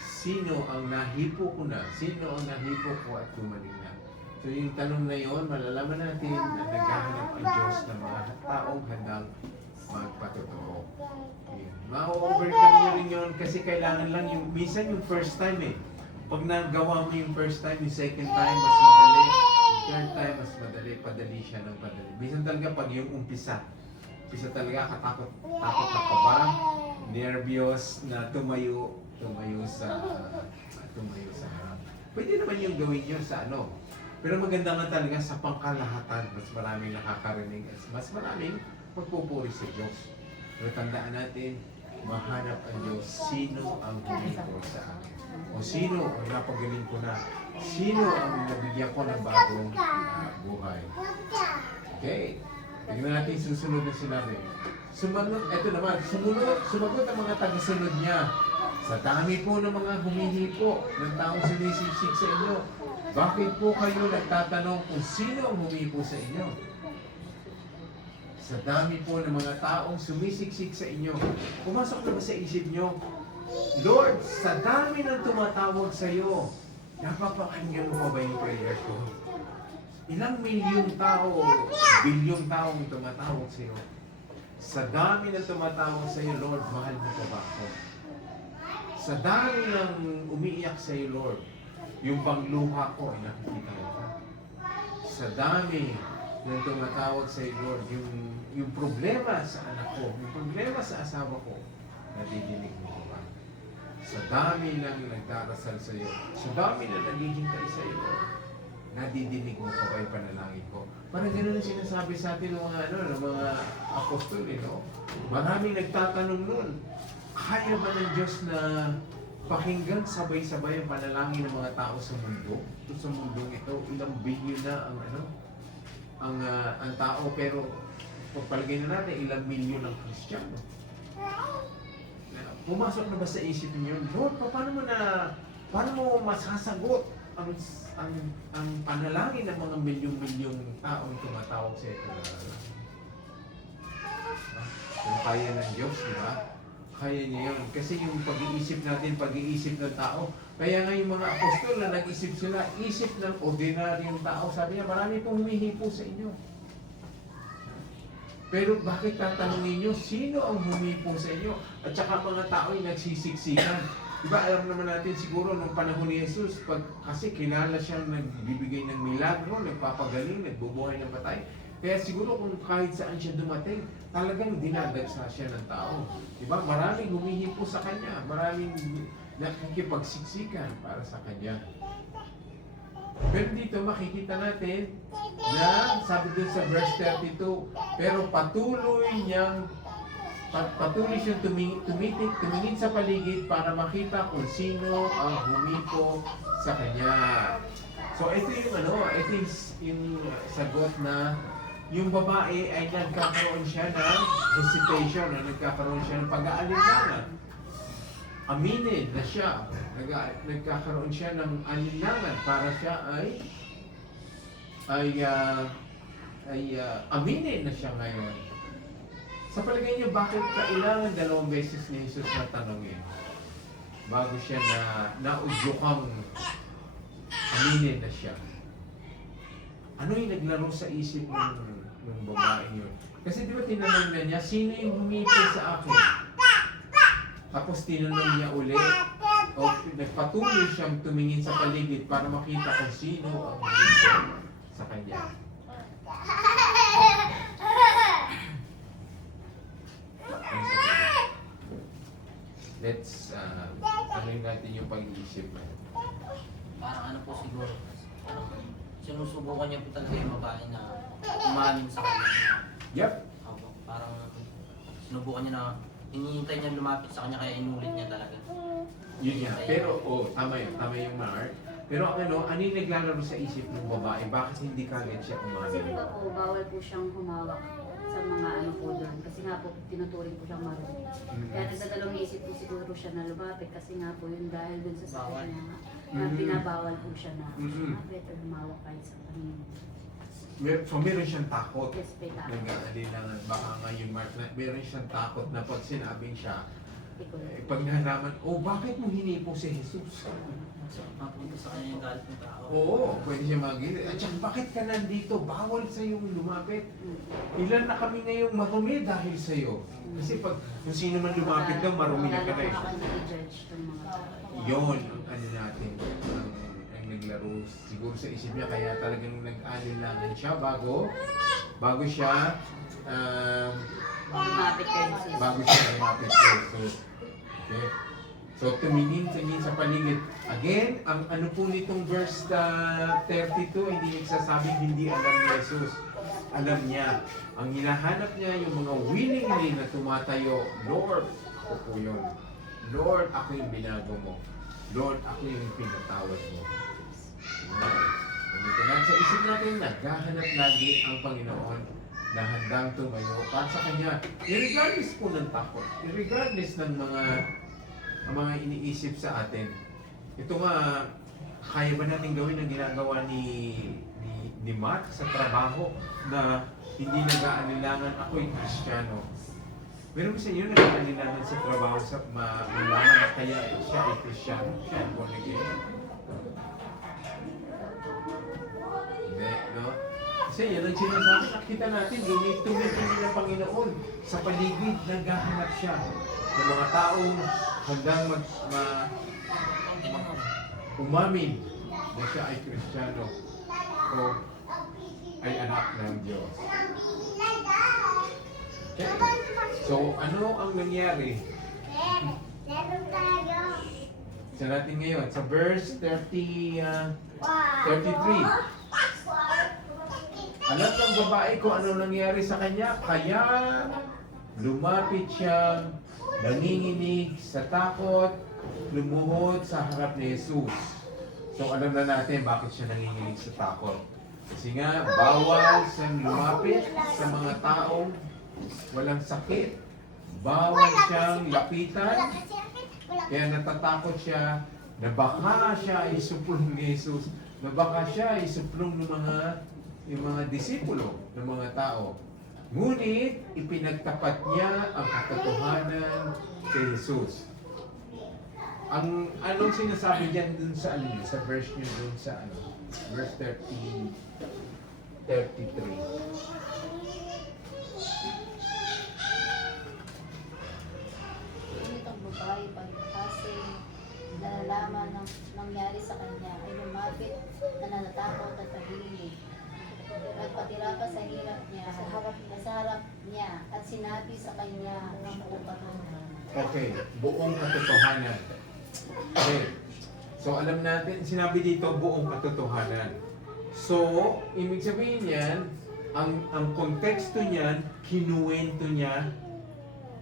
Sino ang nahipo ko na? Sino ang nahipo ko at gumaling na? So yung tanong na yon, malalaman natin na naghahanap ang Diyos ng mga taong handang magpatotoo. Ma-overcome nyo rin yun kasi kailangan lang yung, minsan yung first time eh. Pag nagawa mo yung first time, yung second time, mas madali. Yung third time, mas madali. Padali siya ng padali. Minsan talaga pag yung umpisa talaga takot na kaba, nervyos na tumayo sa harap. Pwede naman yung gawin nyo sa ano. Pero maganda nga talaga sa pangkalahatan, mas maraming nakakarinig, mas maraming magpupuri sa Diyos. Pero tandaan natin, mahanap ang Diyos, sino ang humipo sa akin? O sino ang napagaling ko na? Sino ang nabigyan ko ng bagong buhay? Okay. Tignan natin susunod na sinabi. Ito naman, sumagot ang mga tagasunod niya. Sa dami po ng mga humihipo ng taong sumisiksik sa inyo, bakit po kayo nagtatanong kung sino ang humipo sa inyo? Sa dami po ng mga taong sumisiksik sa inyo, pumasok na ba sa isip nyo, Lord, sa dami ng tumatawag sa iyo, napapakinggan mo ba yung prayer ko? Ilang milyong tao, bilyong taong tumatawag sa iyo. Sa dami ng tumatawag sa iyo, Lord, mahal mo pa ba ako? Sa dami ng umiiyak sa iyo, Lord, yung pangluha ko ay nakikita mo ba? Sa dami ng tumatawag sa iyo, Lord, yung problema sa anak ko, yung problema sa asawa ko, nadidinig mo ba? Sa dami ng nagdarasal sa iyo, sa dami na naghihintay sa iyo, nadidinig mo pa ba yung panalangin ko? Parang gano'n ang sinasabi sa atin ng mga apostol, no? Maraming nagtatanong nun, kaya ba ng Diyos na pakinggan sabay-sabay ang panalangin ng mga tao sa mundo? Ito sa mundong ito, ilang bilyon na ang tao, pero pagpalagay na natin, ilang milyon ang Kristiyano. Pumasok na ba sa isip niyo, Lord, paano mo masasagot ang panalangin ng mga milyong-milyong taong tumatawag sa ito? Kung kaya ng Diyos, di ba? Kaya niya yun. Kasi yung pag-iisip natin, pag-iisip ng tao. Kaya nga yung mga apostol na nag-isip sila, isip ng ordinaryong tao. Sabi niya, marami pong humihipo sa inyo. Pero bakit tatanungin nyo, sino ang humipo sa inyo? At saka mga tao ay nagsisiksikan. Diba, alam naman natin siguro nung panahon ni Jesus, kasi kilala siyang nagbibigay ng milagro, nagpapagaling, nagbubuhay ng patay. Kaya siguro kung kahit saan siya dumating, talagang dinadagsa siya ng tao. Diba, maraming humihipo sa kanya, maraming nakikipagsiksikan para sa kanya. Pero dito makikita natin na sabi dun sa verse 32, pero patuloy siyang tumingin sa paligid para makita kung sino ang humipo sa kanya. So ito yung yung sagot na yung babae ay nagkakaroon siya ng hesitation, nagkakaroon siya ng pag-aalinlangan. Aminin na siya, nagkakaroon siya ng alinlangan para siya ay aminin na siya ngayon. Sa palagay niyo, bakit kailangan 2 beses ni Jesus na tanongin bago siya naudyokang aminin na siya? Ano yung naglaro sa isip ng babae yun? Kasi di ba tinanong na niya, sino yung humipo sa akin? Tapos tinanong niya ulit, o nagpatuloy siyang tumingin sa paligid para makita kung sino ang humipo sa kanya. Let's, natin yung pag-iisip na yun. Parang ano po siguro, parang sinusubukan niya po talaga yung babae na umamin sa kanya. Yep. Opo, parang sinubukan niya na hinihintay niya lumapit sa kanya kaya inulit niya talaga. Yun nga. Pero, tama yun. Tama yung Mark. Pero ano yung naglalaro sa isip ng babae? Bakit hindi kagad siya Kasi di umamin? ba po, bawal po siyang humawak sa mga ano po doon. Kasi nga po, tinuturing po siyang marunong. Kaya nagdadalawang isip po siguro siya na lumapit kasi nga po yun dahil dun sa sakit Bawal. niya nga. Na pinabawal po siya na Mhm. better humawak kayo sa Panginoon. So meron siyang takot. Yes, pay tayo. Nag-aalilangan. Baka ngayon Mark, meron siyang takot na pag sinabing siya, Ikaw. pag nalaman, bakit mo hinipo si Jesus? So, mapunta sa kanya yung galit ng tao. Oo, pwede siya magiging. At saka, bakit ka nandito? Bawal sa iyong lumapit. Ilan na kami ngayong marumi dahil sa iyo. Kasi pag kung sino man lumapit daw, marumi na ka na eh. Wala na po i-judge ng mga tao. Yon ang ano natin, ang naglaro siguro sa isip niya, kaya talagang nag-alinlangan siya bago siya Lumapit kayo sa bago siya lumapit kay Jesus. Okay? So tumingin sa paligid. Again, ang ano po nitong verse 32, hindi nagsasabing hindi alam ni Jesus. Alam niya. Ang hinahanap niya yung mga willingly na tumatayo, Lord, ako po yun. Lord, ako yung binago mo. Lord, ako yung pinatawad mo. Nandito na sa isip natin, naghahanap lagi ang Panginoon na handang tumayo para sa Kanya. Irregardless po ng takot. Irregardless ng mga iniisip sa atin. Ito nga, kaya ba natin gawin ang ginagawa ni Mark sa trabaho na hindi nag-aalilangan ako'y Kristiyano? Meron ba sa inyo nag-aalilangan sa trabaho sa malaman na kaya siya ay Kristiyano? Siya ay born again? Hindi, no? Kasi yan ang sinasabi, nakita natin, tumitingin ng Panginoon sa paligid, naghahanap siya ng mga taong handang umamin na siya ay Kristiyano o ay anak ng Diyos. Okay. So, ano ang nangyari? Sa natin ngayon, sa verse 33. Alam ng babae kung ano nangyari sa kanya, kaya lumapit siyang nanginginig sa takot, lumuhod sa harap ni Jesus. So alam na natin bakit siya nanginginig sa takot. Kasi nga, bawal siyang lumapit sa mga taong walang sakit. Bawal siyang lapitan. Kaya natatakot siya na baka siya ay suplong ni Jesus, na baka siya ay suplong ng yung mga disipulo ng mga tao. Ngunit ipinagtapat niya ang katotohanan kay Jesus. Ang anong sinasabi diyan dun sa ano niyo, sa verse niyo dun sa ano, verse 33. Ngunit ang babae pagkasi nalalaman ng nangyari sa kanya ay lumapit na natatakot at tahimik. Nagpatira pa sa hirap niya, sa harap niya at sinabi sa kanya ang buong katotohanan. Okay, buong katotohanan. Okay. So alam natin, sinabi dito buong katotohanan. So, ibig sabihin niyan, ang konteksto niyan, kinuwento niya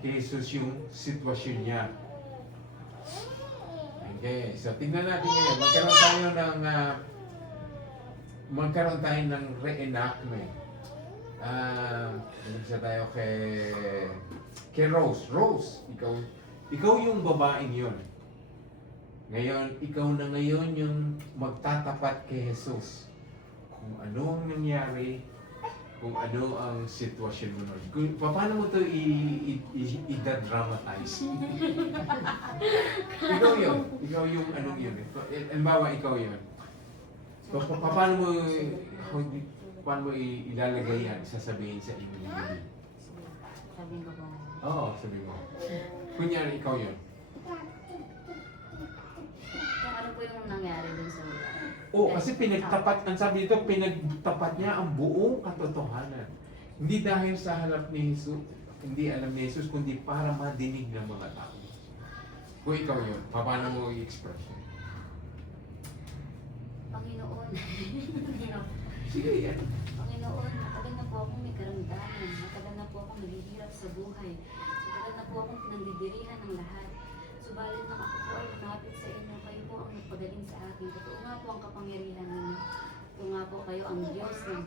kay Jesus yung sitwasyon niya. Okay, so tingnan natin ngayon. Magkaroon tayo ng reenactment. Isa tayo kay Rose. Rose, ikaw yung babaeng yun. Ngayon, ikaw na ngayon yung magtatapat kay Jesus. Kung ano ang nangyari, kung ano ang sitwasyon mo nun. Paano mo ito i-dramatize? Ikaw yun. Ikaw yung anong yun. Halimbawa, ikaw yun. Paano mo ilalagay yan, sasabihin sa inyo yun? Sabihin ko po. Oo, sabi mo. Kunyari, ikaw yun. Kung ano po yung nangyari dun sa lugar. Oo, kasi ang sabi dito, pinagtapat niya ang buong katotohanan. Hindi dahil sa harap ni Jesus, hindi alam ni Jesus, kundi para madinig ng mga tao. Kung ikaw yun, paano mo i-express yun? Panginoon. Sige, yan. Panginoon, matagal na po akong may karamdaman. Matagal na po akong naghihirap sa buhay. Matagal na po akong pinagdidirihan ng lahat. Subalit nang ako po ay lumapit sa inyo, kayo po ang nagpagaling sa akin. Totoo nga po ang kapangyarihan ninyo. Totoo nga po kayo ang Diyos ng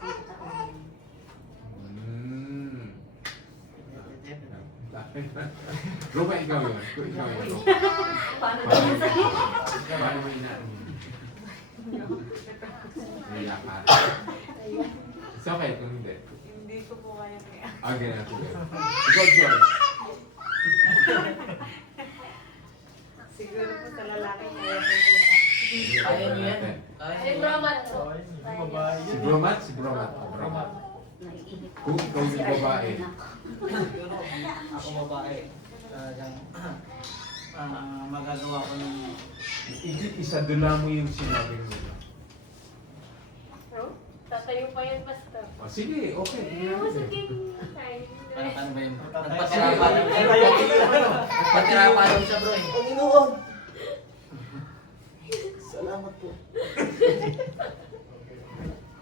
sangkatauhan. Rupa, ikaw yun. Kung ikaw yun. Paano ba yun sa'yo? Paano mo inaan yun? Nila ka. It's okay kung hindi. Hindi ko po kaya kaya. Ganyan ako. Ikaw, George. Siguro po sa lalaki kaya ko po. Kaya niyo yan. Kaya Ay, niyo yan. Roman po. Ay, yung babae Si yun. Bromat? Si Bromat. Roman. Naiinip ko. Kung ikaw yung babae. Siguro, ako babae. Talagang magagawa ko ng Isadula mo yung sinabi mo. No? Tatayo pa yan basta. Sige, okay. Tingnan Mas natin. okay. Ay, Ano ba yun? Nagpatirapan Nagpatirapan siya bro eh. Panginoon! Salamat po.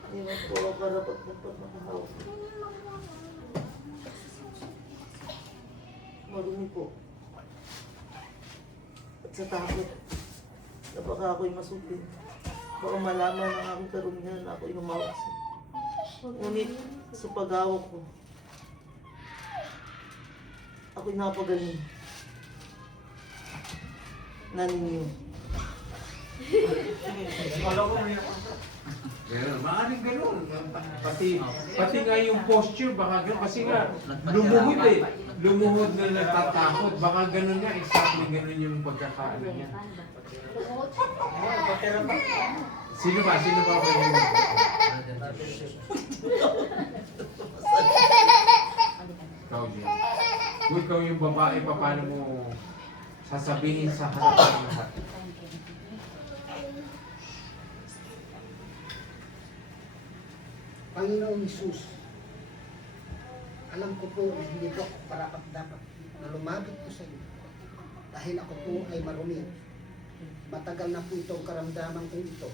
Panginoon po ako karapat magpapakahawak. Marumi po. At sa takot, na baka ako'y masupin. Baka malaman ng aking karumihan na ako'y humawak sa. Ngunit sa pag-awak ko, ako'y napagaling na ninyo. Ganun. Maaaring ganun. Pati nga yung posture, baka ganun. Kasi nga, lumuhod eh. Lumuhod na natatakot. Baka ganun nga, exactly ganun yung pagkakaano niya. Nagpatirapan. Sino ba? Sino ba ako yung... Ikaw, Jim. Kung ikaw yung babae, paano mo sasabihin sa harap ng lahat? Panginoong Isus, alam ko po na hindi po ako parapat dapat na lumapit po sa iyo dahil ako po ay marumi. Matagal na po itong karamdaman kong ito.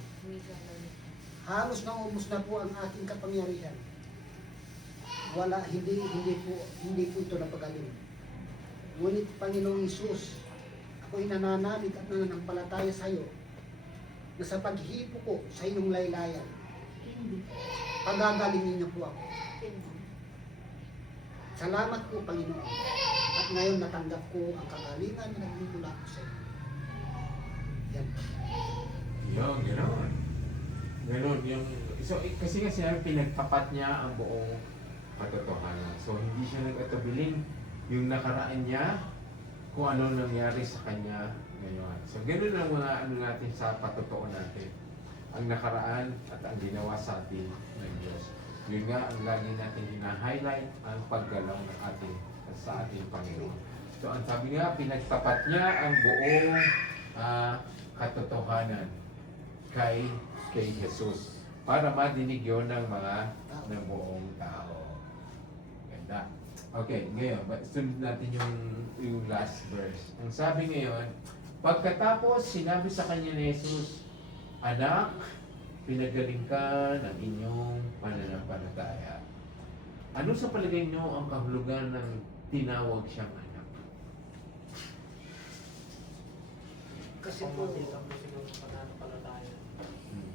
Halos naubos na po ang aking kapangyarihan. Hindi po ito napagaling. Ngunit Panginoong Isus, ako'y nananamig at nananampalataya sa iyo na sa paghipo ko sa iyong laylayan, pagagalingin niyo po ako. Salamat po, Panginoon. At ngayon natanggap ko ang kagalingan na nagmumula ko sa iyo. Yan. Yung, gano'n. Gano'n, yung... So, kasi nga sinabi, pinagtapat niya ang buong katotohanan. So hindi siya nag-atabiling yung nakaraan niya kung ano nangyari sa kanya ngayon. So ganun ang mga ano natin sa patotoo natin. Ang nakaraan at ang ginawa sa atin ng Diyos. Yun nga ang lagi natin hina-highlight ang paggalaw ng ating sa ating Panginoon. So ang sabi nga, pinagtapat niya ang buong katotohanan kay Jesus para madinig yun ng ng buong tao. Ganda. Okay, ngayon, sunod natin yung last verse. Ang sabi ngayon, pagkatapos sinabi sa kanya ni Jesus, anak, pinagaling ka ng inyong pananampalataya. Ano sa palagay niyo ang kahulugan ng tinawag siyang anak? Kasi po, Pamalit lang po siguro ng pananampalataya. Hmm.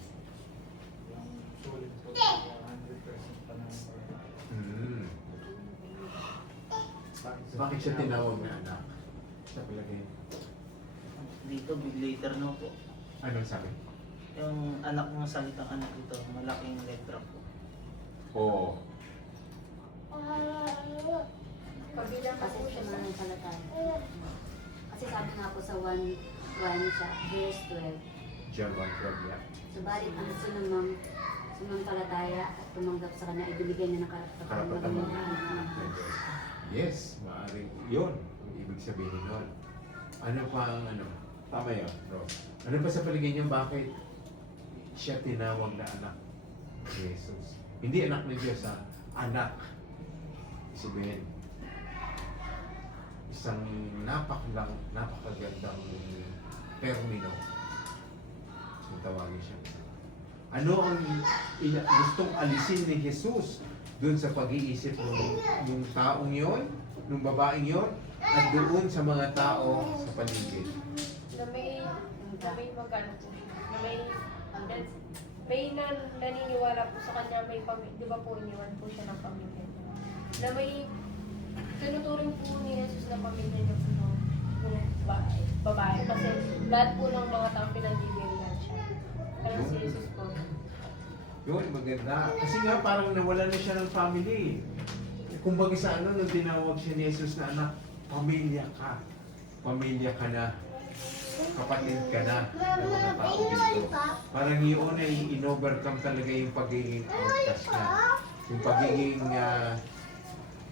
Yung sulit po, 100% pananampalataya. Hmm. Bakit siya tinawag na anak? Sa palagay niyo? Dito, big later no po. Anong sabi? Yung anak ng salitang anak dito, malaking letra po. Oo. Pabilang kasi siya mananampalataya. Kasi sabi nga po sa 1 siya, verse 12. John 1:12, yeah. Subalit ang sumampalataya at tumanggap sa kanya, ibibigay niya ng karapatan Karapatan maging mo. anak ng Diyos. Yes, maaaring yun ang ibig sabihin nun. Ano pa ang ano? Tama yun, Rose. Ano pa sa paligid niyo, bakit siya tinawag na anak ni Jesus? Hindi anak ng Diyos, ha? Anak. Sabihin, isang napakagandang termino. Kung tawagin siya. Ano ang gustong alisin ni Jesus doon sa pag-iisip ng taong yon, ng babaeng yon, at doon sa mga tao sa paligid? Na may magkano po, na may naniniwala po sa kanya, may pamilya, di ba po iniwan po siya ng pamilya niya. Na may tinuturing po ni Jesus na pamilya niya po ng babae. Kasi lahat po ng mga tao pinandidigan siya. Kaya si Jesus po. Yun, maganda. Kasi nga parang nawala na siya ng family. Kumbaga sa ano, nung tinawag siya ni Jesus na anak, pamilya ka. Pamilya ka na. Kapatid ka na ng mga tao dito. Parang yun ay in-overcome talaga yung pagiging outcast niya. Yung pagiging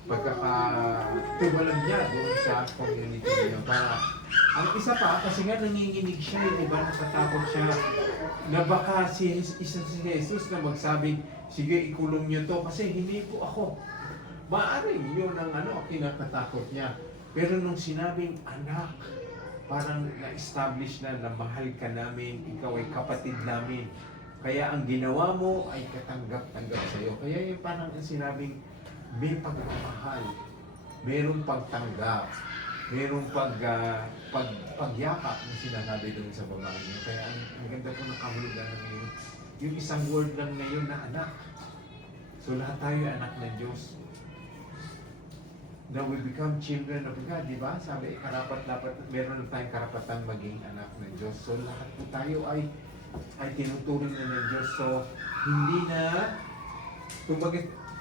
pagkakatiwalag niya doon sa community niya. Para, ang isa pa, kasi nga nanginginig siya, yung iba natatakot siya na baka isa si Jesus na magsabing, sige ikulong niyo to kasi hindi po ako. Maaring yun ang kinakatakot niya. Pero nung sinabing anak, parang na-establish na mahal ka namin, ikaw ay kapatid namin. Kaya ang ginawa mo ay katanggap-tanggap sa'yo. Kaya yung parang sinabing may pagmamahal, mayroong pagtanggap, mayroong pagyakap na sinasabi doon sa babae niya. Kaya ang ganda po ng kahulugan na ngayon, yung isang word lang ngayon na anak. So lahat tayo ay anak ng Diyos. Now we become children of God, di ba? Sabi, karapat-dapat, meron na tayong karapatan maging anak ng Diyos. So lahat po tayo ay tinuturing na ng Diyos. So hindi na,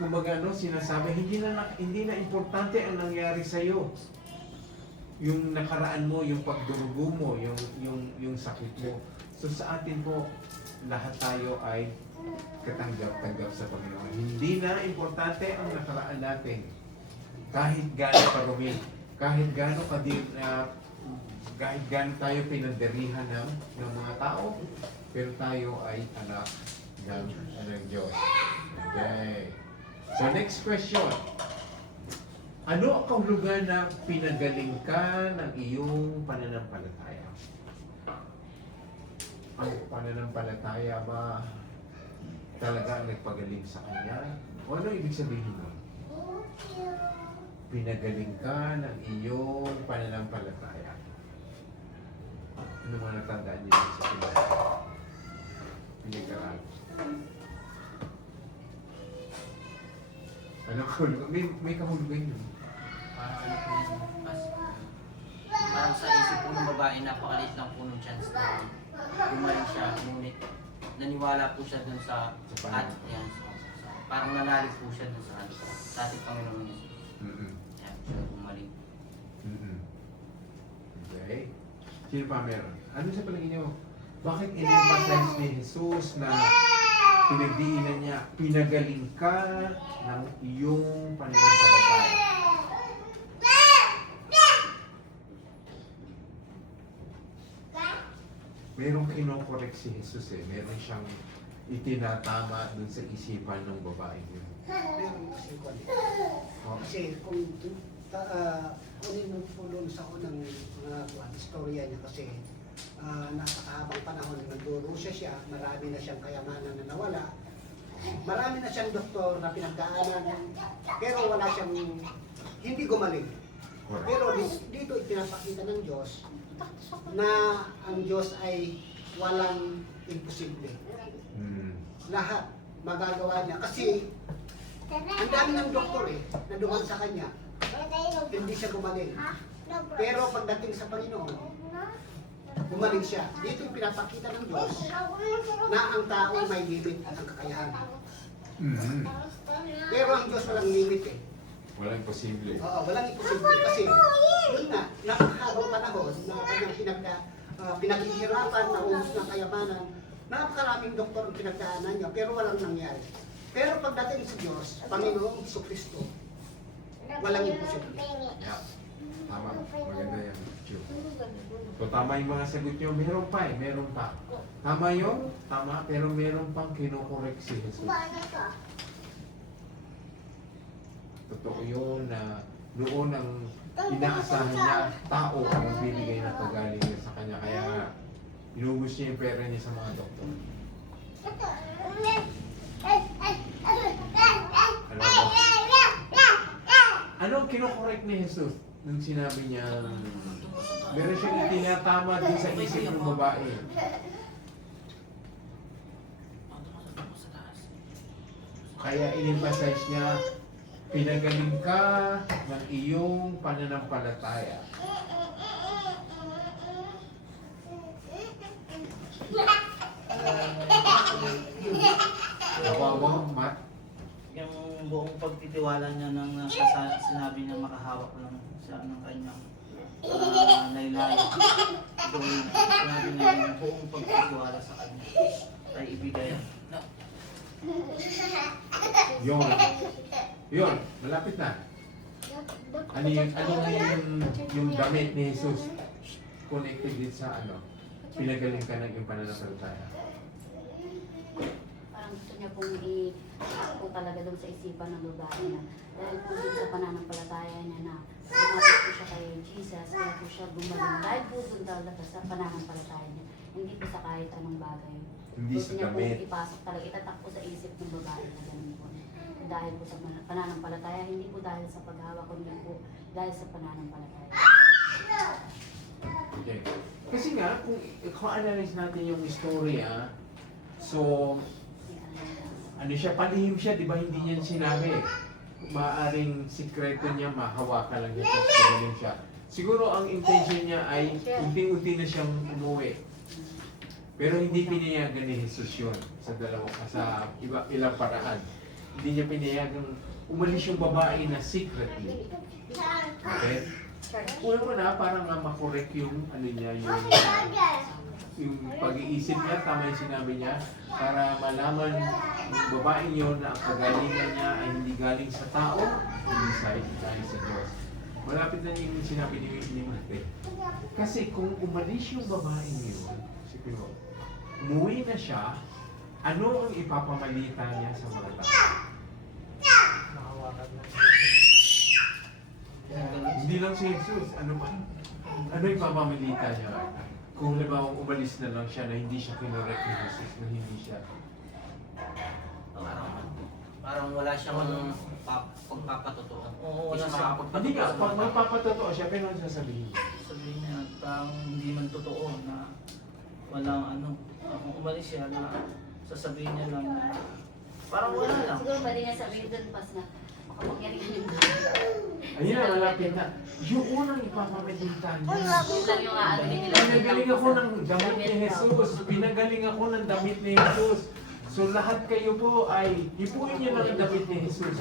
kumbaga sinasabi, hindi na importante ang nangyari sa iyo. Yung nakaraan mo, yung pagdurugo mo, yung sakit mo. So sa atin po, lahat tayo ay katanggap-tanggap sa Panginoon. Hindi na importante ang nakaraan natin. Kahit gaano karumi, kahit gaano tayo pinanderihan ng mga tao, pero tayo ay anak ng Diyos. Okay. So next question. Ano ang kahulugan na pinagaling ka ng iyong pananampalataya? Ang pananampalataya ba talaga ang nagpagaling sa kanya? O ano ibig sabihin nun? Pinagaling ka ng iyong pananampalataya. Ano mga natandaan niyo sa pinag-aral? Ano kahulugan? May kahulugan yun. Parang sa isip po ng babae, napakalit lang po ng chance na gumaling siya. Ngunit naniwala po siya dun sa Sa Panginoon. yan. parang nanalig po siya dun sa ating Panginoon Yesus. Mm-mm. Kaya siya bumalik. Mm-mm. Okay. Sino pa meron? Ano sa palagay niyo? Bakit in-emphasize ni Jesus na pinagdiinan niya, pinagaling ka ng iyong pananampalataya? Merong kinokorek si Jesus eh. Meron siyang itinatama dun sa isipan ng babae yun. Meron kasi kwan. Oh. Kasi kung kunin mo po doon sa unang istorya niya kasi napakahabang panahon nagdurusa siya, marami na siyang kayamanan na nawala, marami na siyang doktor na pinagdaanan, pero wala siyang hindi gumaling. Correct. Pero dito ipinapakita ng Diyos na ang Diyos ay walang imposible. Mm. Lahat magagawa niya kasi ang dami ng doktor na duman sa kanya, hindi siya gumaling. Pero pagdating sa Panginoon, gumaling siya. Dito yung pinapakita ng Diyos na ang tao may limit at ang kakayahan. Mm. Pero ang Diyos walang limit Walang posible. Oo, walang imposible kasi yun nga, napakahabang panahon na kanyang pinaghihirapan na ubos ng kayamanan, napakaraming doktor ang pinagdaanan niya pero walang nangyari. Pero pagdating sa Diyos, Panginoong Jesucristo, walang imposible. Yeah. Tama. Maganda yan. Chu. So tama yung mga sagot nyo. Meron pa meron pa. Tama yun? Tama. Pero meron pang kinokorek si Jesus. Totoo yun na noon ang inaasahan niya, tao ang magbibigay na kagalingan sa kanya. Kaya nga, inubos niya yung pera niya sa mga doktor. Ano ba? Anong kinokorek ni Jesus nung sinabi niya, meron siyang itinatama din sa isip ng babae. Kaya in-emphasize niya, pinagaling ka ng iyong pananampalataya. Nawawa, Matt? Yung buong pagtitiwala niya nang sinabi niya makahawak lang siya ng kanyang laylayan. Doon, sinabi niya yung buong pagtitiwala sa kanya ay ibigay. Yun, malapit na. Ano yung damit ni Jesus connected din sa pinagaling ka ng iyong pananampalataya? Parang gusto niya pong i-ako talaga doon sa isipan ng babae na dahil po dun sa pananampalataya niya na lumapit po siya kay Jesus, kaya po siya gumaling. Dahil po dun talaga sa pananampalataya niya, hindi po sa kahit anong bagay. Hindi Gusto sa niya po damit. ipasok talaga, itatak po sa isip ng babae na ganun po. Dahil po sa pananampalataya, hindi po dahil sa paghawak, kundi po dahil sa pananampalataya. Okay. Kasi nga, kung analyze natin yung istorya, so, ano siya, palihim siya, di ba hindi niya sinabi? Maaring sikreto niya, mahawakan lang niya, tapos gumaling siya. Siguro ang intention niya ay unti-unti na siyang umuwi. Pero hindi pinayagan ni Jesus yun sa ilang paraan. Hindi niya pinayagan umalis yung babae na secretly. Okay? Una parang makorek yung niya, yung pag-iisip niya, tama yung sinabi niya, para malaman yung babae niyo na ang kagalingan niya ay hindi galing sa tao, hindi galing sa Diyos. Malapit na yung sinabi ni Mate. Kasi kung umalis yung babae niyo, siguro, umuwi na siya, ano ang ipapamalita niya sa mga tao? Nakawakan lang. Hindi lang si Jesus, ano ba? Ano ipapamalita niya? Kung halimbawa umalis na lang siya na hindi siya kinorek ni Jesus, na hindi siya. Parang wala siyang pagpapatotoo. Oo, wala Hindi siyang siya Hindi nga, pag magpapatotoo siya, pero ano sasabihin? Sabihin niya, parang hindi man totoo na walang kung umalis siya na sasabihin niya lang na parang wala lang. Siguro pwede niya sabihin doon pas na makapangyarihan yung Ayun na, malapit na. Yung unang ipapamalita niya. Yun lang yung nila. Pinagaling ako ng damit ni Jesus. Pinagaling ako ng damit ni Jesus. So lahat kayo po ay ipuin niyo lang ang damit ni Jesus.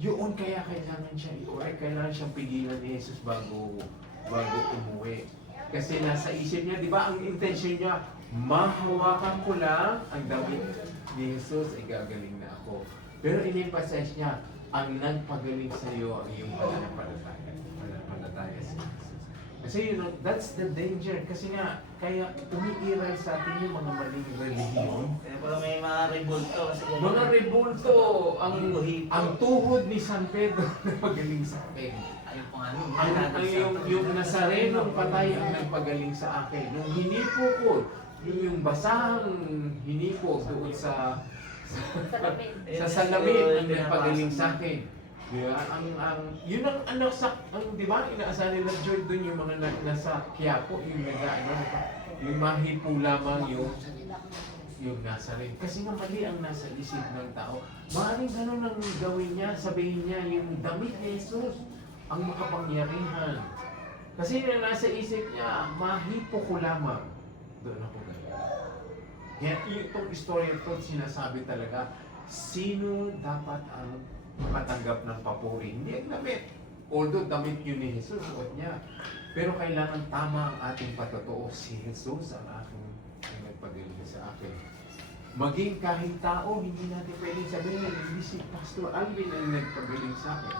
Yun kaya kailangan siya i-correct, kailangan siyang pigilan ni Jesus bago umuwi. Kasi nasa isip niya, di ba, ang intention niya, mahawakan ko lang ang damit ni Jesus, ay gagaling na ako. Pero in-emphasize niya, ang nagpagaling sa iyo ang iyong pananampalataya. Pananampalataya sa Jesus. Kasi that's the danger. Kasi nga, kaya umiiral sa atin yung mga maling relihiyon. Kaya pala may mga rebulto kasi Mga rebulto, ang tuhod ni San Pedro na magaling sa akin. Ayun po nga, Yung Nazarenong patay ang nagpagaling sa akin. Nung hinipo ko, yung basahang hinipo doon sa salamin ang nagpagaling sa akin. Diba? Yun ang anak sa, di ba, inaasahan nila George doon yung mga nasa Quiapo, yung yung mahipo lamang yung nasa rin. Kasi nga mali ang nasa isip ng tao. Maaaring ganun ang gawin niya, sabihin niya, yung damit ni Jesus ang makapangyarihan. Kasi yung nasa isip niya, mahipo ko lamang. Doon ako gano'n. Kaya itong story ito, sinasabi talaga, sino dapat ang makatanggap ng papuri? Hindi ang damit. Although damit yun ni Jesus, suot niya. Pero kailangan tama ang ating patotoo. Si Jesus ang aking nagpagaling sa akin. Maging kahit tao, hindi natin pwedeng sabihin na hindi si Pastor Alvin ang nagpagaling sa akin.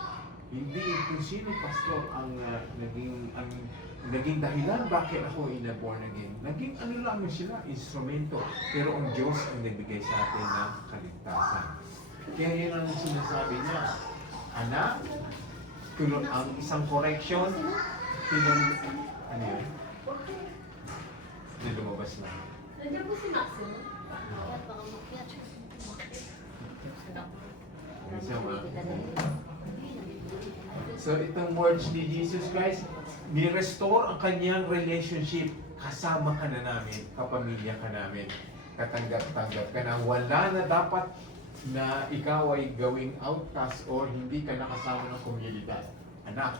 Hindi kung sino pastor ang naging dahilan bakit ako ina-born again. Naging ano lamang sila, instrumento. Pero ang Diyos ang nagbigay sa atin ng kaligtasan. Kaya yun ang sinasabi niya. Anak, tulad ang isang correction, ano yun? Hindi lumabas na. Nandiyan po si Maximo. Kaya baka makyat. Isa ma. So itong words ni Jesus Christ, ni-restore ang kanyang relationship. Kasama ka na namin, kapamilya ka namin, katanggap-tanggap ka na. Wala na dapat na ikaw ay gawing outcast or hindi ka nakasama ng komunidad. Anak,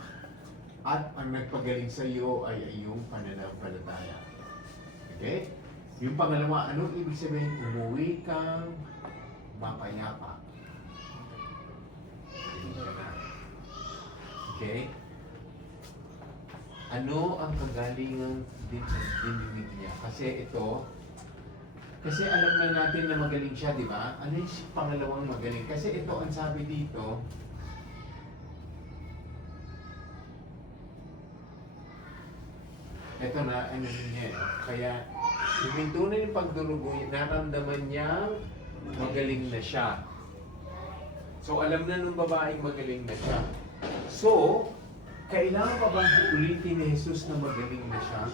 at ang nagpagaling sa iyo ay iyong pananampalataya. Okay? Yung pangalawa, anong ibig sabihin? Umuwi kang mapayapa. Hindi ka na. Okay? Ano ang kagalingang dininig niya? Kasi alam na natin na magaling siya, di ba? Ano yung pangalawang magaling? Kasi ito, ang sabi dito, ito na, ano niya, kaya huminto na yung pagdurugo, naramdaman niya magaling na siya. So, alam na nung babaeng magaling na siya. So, kailangan pa bang ulitin ni Jesus na magaling na siya?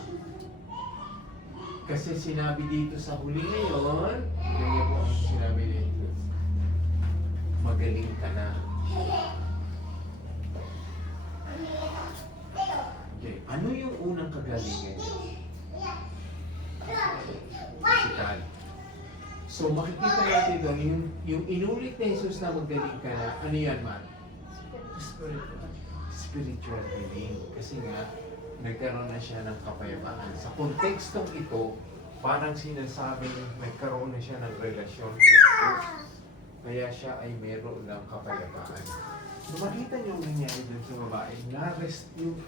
Kasi sinabi dito sa huli ngayon, ganyan po ang sinabi ni Jesus, magaling ka na. Okay, ano yung unang kagalingan niya? Physical. So makikita natin doon, yung inulit ni Jesus na magaling ka na, ano yan man? Spiritual healing. Kasi nga, nagkaroon na siya ng kapayapaan. Sa kontekstong ito, parang sinasabi nagkaroon na siya ng relasyon kay Jesus. Kaya siya ay meron ng kapayapaan. Makita niyo ang nangyari dun sa babae.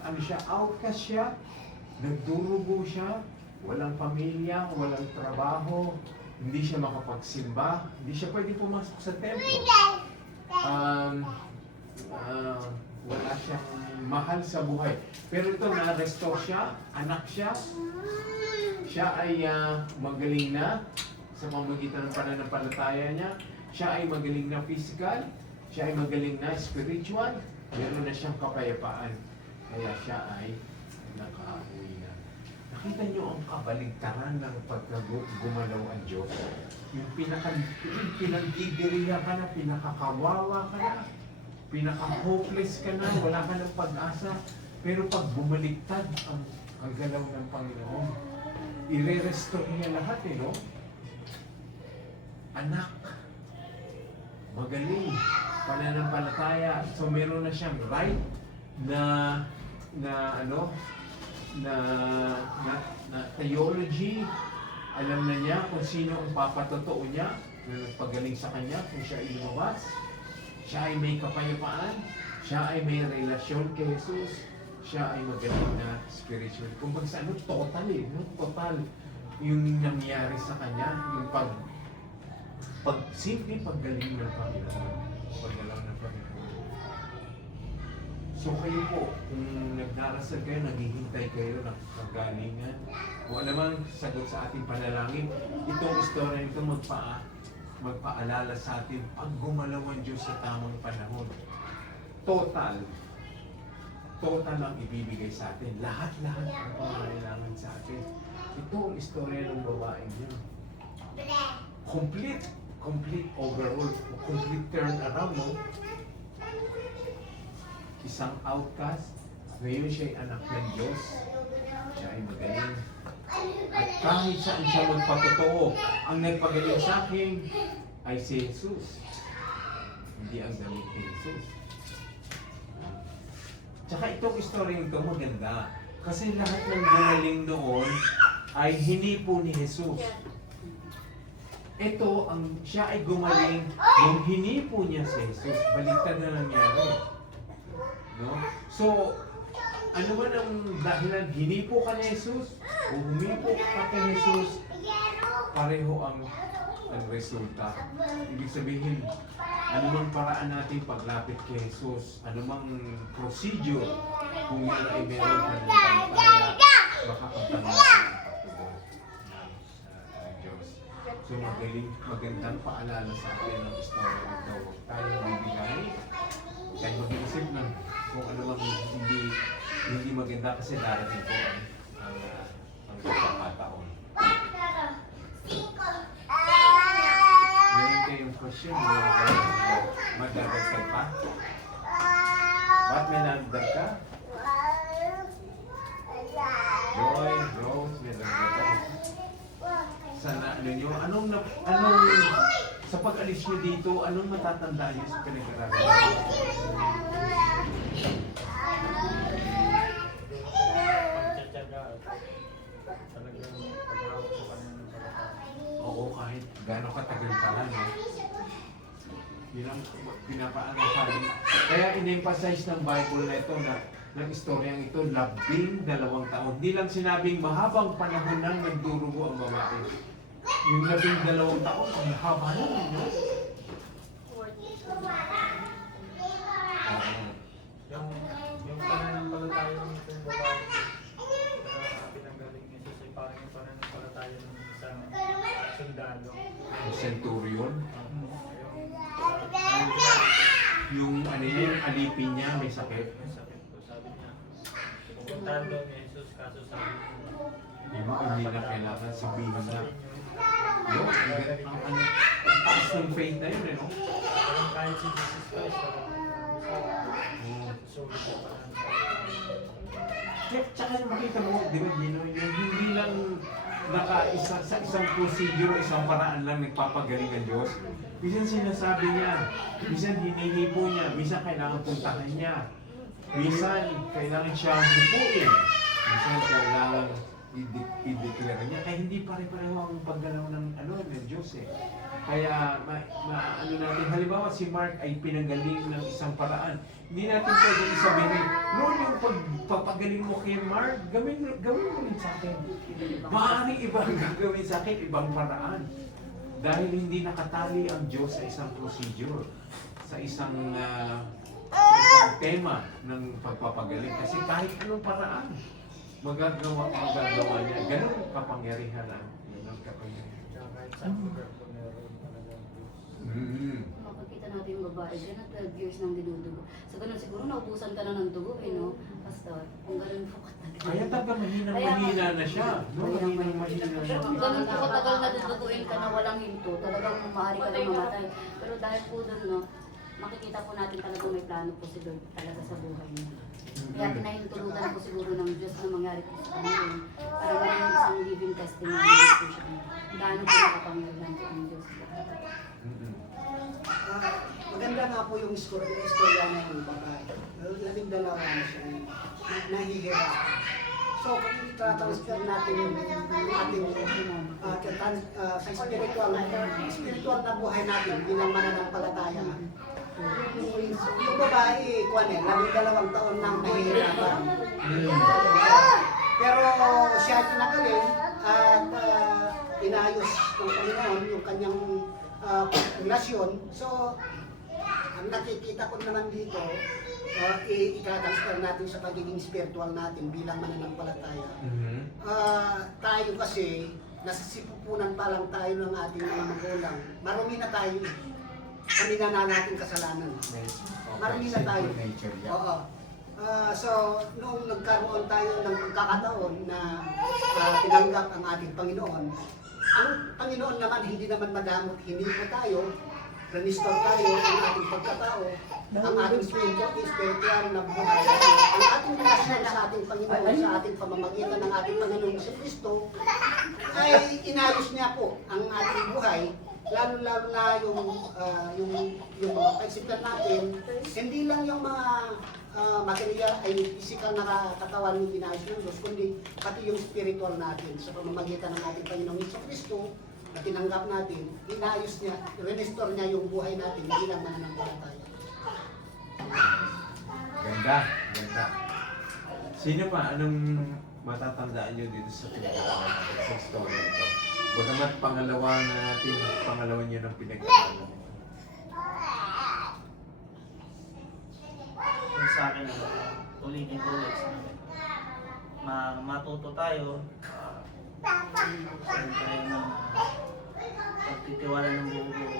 Ano siya, outcast siya, nagdurugo siya, walang pamilya, walang trabaho, hindi siya makapagsimba, hindi siya pwede pumasok sa templo. Wala siyang mahal sa buhay. Pero ito, na-restore siya, anak siya, siya ay magaling na sa pamamagitan ng pananampalataya niya, siya ay magaling na physical, siya ay magaling na spiritual, meron na siyang kapayapaan. Kaya siya ay nakauwi na. Nakita niyo ang kabaligtaran ng pagkagumalaw ang Diyos. Yung pinagdidiriya ka na, pinakakawawa ka na, pinaka-hopeless ka na, wala ka ng pag-asa. Pero pag bumaliktad ang galaw ng Panginoon, i-restore niya lahat no? Anak, magaling, pananampalataya. So meron na siyang right na theology, Alam na niya kung sino ang papatotoo niya na nagpagaling sa kanya, kung siya ay lumabas. Siya ay may kapayapaan. Siya ay may relasyon kay Jesus. Siya ay magaling na spiritual. Kung baga sa ano, total eh. No? Total yung nangyari sa kanya. Yung simple paggaling ng Panginoon. Paggalang ng Panginoon. So kayo po, kung nagdarasal kayo, naghihintay kayo ng kagalingan, kung alamang sagot sa ating panalangin, itong istorya nito magpaalala sa atin pag gumalaw ang Diyos sa tamang panahon. Total ang ibibigay sa atin. Lahat-lahat ang pangailangan sa atin. Ito ang istorya ng babaeng yun. Complete overall, complete turnaround, no? Isang outcast, ngayon siya ay anak ng Diyos. Siya ay magaling. At kahit saan siya magpatotoo, ang nagpagaling sa akin ay si Jesus. Hindi ang damit ni Jesus. Tsaka itong story nito maganda. Kasi lahat ng gumaling noon ay hinipo ni Jesus. Ito, siya ay gumaling nung hinipo niya si Jesus. Baliktad na nangyari. No? So, ano man ang dahilan, hinipo ka ni Jesus o humipo ka kay Jesus, pareho ang resulta. Ibig sabihin, anumang paraan natin paglapit kay Jesus, anumang procedure, kung yan ay meron ka ng pampalaya, makakatanong sa pagtugon ng Diyos. So magandang paalala sa atin ang story nito. Huwag tayong bibigay, huwag tayong mag-iisip ng kung ano mang hindi maganda kasi darating po ang pagkakataon. Meron kayong question, magdadagdag pa? Ba't may nagdag ka? Joy, Rose, may nagdag ka? Sana ano nyo, sa pag-alis nyo dito, anong matatandaan nyo sa pinag-aralan? Pagtsatsaga at talagang paghawak sa Panginoon sa lahat. Oo, kahit gano'ng katagal pala, no? Yun ang pinapaano sa akin. Kaya in-emphasize ng Bible na ito na ng istoryang ito, 12 taon. Hindi lang sinabing mahabang panahon nang nagdurugo ang babae. Yung 12 taon, ang haba na, no? Yung pananampalataya ng itong babae na pinanggaling ni Jesus ay parang yung pananampalataya ng isang sundalo. Yung centurion, Yung yung yung alipin niya, may sakit. may sakit ko, sabi niya, pupuntahan daw ni Jesus kaso sabi niya, Hindi na kailangan sabihin na. Yun, ang taas ng faith na yun, eh, no? parang kahit si Jesus Christ, sulit na parang Tsaka makita mo, di ba, Gino, yung hindi lang nakaisa sa isang procedure, isang paraan lang nagpapagaling ang Diyos. Minsan sinasabi niya, minsan hinihipo niya, minsan kailangan puntahan niya, minsan kailangan siya hipuin, minsan kailangan i-declare niya, kaya hindi pare-pareho ang paggalaw ng Diyos eh. Kaya ano natin, halimbawa si Mark ay pinanggaling ng isang paraan. Hindi natin pwede isabihin, Lord, yung pagpapagaling mo kay Mark, gawin mo rin sa akin. Maaaring ibang gagawin sa akin, ibang paraan. Dahil hindi nakatali ang Diyos sa isang procedure, sa isang tema ng pagpapagaling. Kasi kahit anong paraan, magagawa niya. Ganun kapangyarihan ang kapangyarihan. kahit saan lugar ko meron talagang Diyos. Makikita natin yung babae dyan na 12 years nang dinudugo. So ganun siguro naubusan ka na ng dugo eh, no? Pastor, kung ganun po katagal. Kaya taga mahina na siya. No? Mahina na siya. Kung ganun po katagal na duduguin ka na walang hinto, talagang maaari ka na mamatay. Pero dahil po doon, no, makikita po natin talagang may plano po si Lord talaga sa buhay niya. Kaya pinahintulutan po siguro ng Diyos na mangyari po sa kanya para maging isang living testimony po siya. Gaano po nakapangyarihan po ang Diyos. Maganda nga po yung istorya na yung babae. 12 na siya nahihirap. So kung i-transfer natin yung ating sa spiritual na buhay natin bilang mananampalataya. Yung babae, kuwan eh, 12 taon nang nahihirapan. Pero siya kinagaling at inayos ng Panginoon yung kanyang relasyon. So, ang nakikita ko naman dito, i-transfer natin sa pagiging spiritual natin bilang mananampalataya. Tayo kasi, nasisipupunan pa lang tayo ng ating mga magulang. Marumi na tayo. Kami na natin kasalanan. Marami na tayo. Nature, yeah. Oo. So, noong nagkaroon tayo ng pagkakataon na tinanggap ang ating Panginoon, ang Panginoon naman hindi naman madamot, hindi po tayo, restore tayo ang ating pagkatao, ang ating spiritual na buhay, ang ating relasyon sa ating Panginoon, sa ating pamamagitan ng ating Panginoon sa Kristo, ay inayos niya po ang ating buhay, lalo-lalo na yung mga pagsikat natin, hindi lang yung mga material ay physical na katawan yung inayos ng Diyos, kundi pati yung spiritual natin sa pamamagitan ng ating Panginoong Hesus Kristo na tinanggap natin, inayos niya, restore niya yung buhay natin, hindi lang mananampalataya. Ganda, ganda. Sino pa? Anong matatandaan nyo dito sa pinag-aaral natin sa story ito? Bagamat pangalawa nyo ng pinag-aaral. Yung sa akin, ulitin ko ulit sa akin. Matuto tayo, sabi tayo ng pagtitiwala ng buo-buo.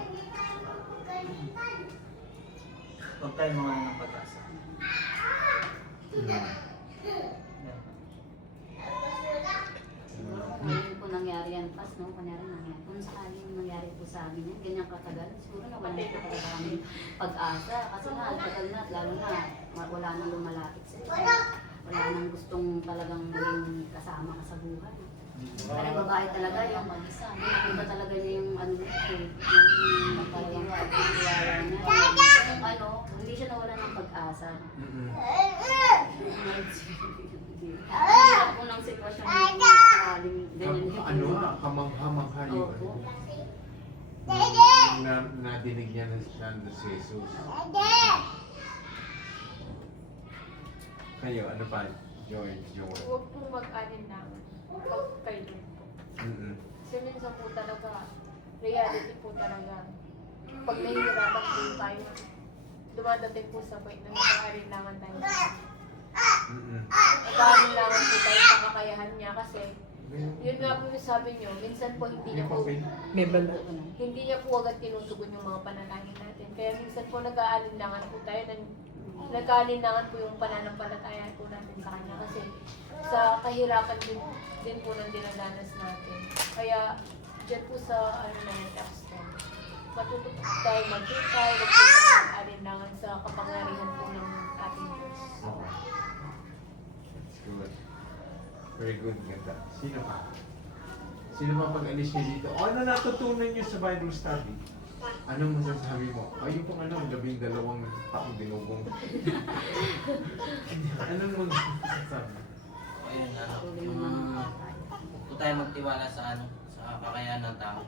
Huwag tayo mga ng pag-asa. Ngayon po nangyari yan, Pas, no? Kunyari nangyari. Kung sakaling nangyari po sa amin yan, ganyan katagal, siguro na wala po talaga kami pag-asa. Kasi nga, tagal na, lalo na, wala nang lumalapit sa iyo. Wala nang gustong talagang maging kasama ka sa buhay. Pero yung babae talaga, yung mag-isa. Nakita talaga niya yung ano nito, yung talagang pagkakilala niya. Yung ano, hindi siya nawala ng pag-asa. Hirap po ng sitwasyon nito sakaling ganyan yung Ano nga, kamangha-mangha yun. Opo. Nadinig niya na nandun si Jesus. Kayo, ano pa? Joy. Huwag po mag-anin na pag kayo po. Kasi minsan po talaga, reality po talaga. Pag nahihirapan po tayo, dumadating po sa point na nag-aalinlangan tayo. Nag-aalinlangan po tayo sa kakayahan niya kasi yun nga po yung sabi niyo, minsan po hindi niya po hindi niya po agad tinutugon yung mga panalangin natin. Kaya minsan po nag-aalinlangan po tayo, nag-aalinlangan po yung pananampalataya po natin sa kanya kasi sa kahirapan din po ng dinadanas natin. Kaya dyan po sa ano na yung text ko, matututo tayo magkitay, mag-aalinlangan sa kapangyarihan po ng ating Diyos. That's good. Very good, ganda. Sino pa? Sino pa pag-alis niyo dito? O ano natutunan niyo sa Bible study? Anong masasabi mo? Yung pang ano, 12 taong dinugong. Anong masasabi? Ayun, kung tayo magtiwala sa sa kakayahan ng tao.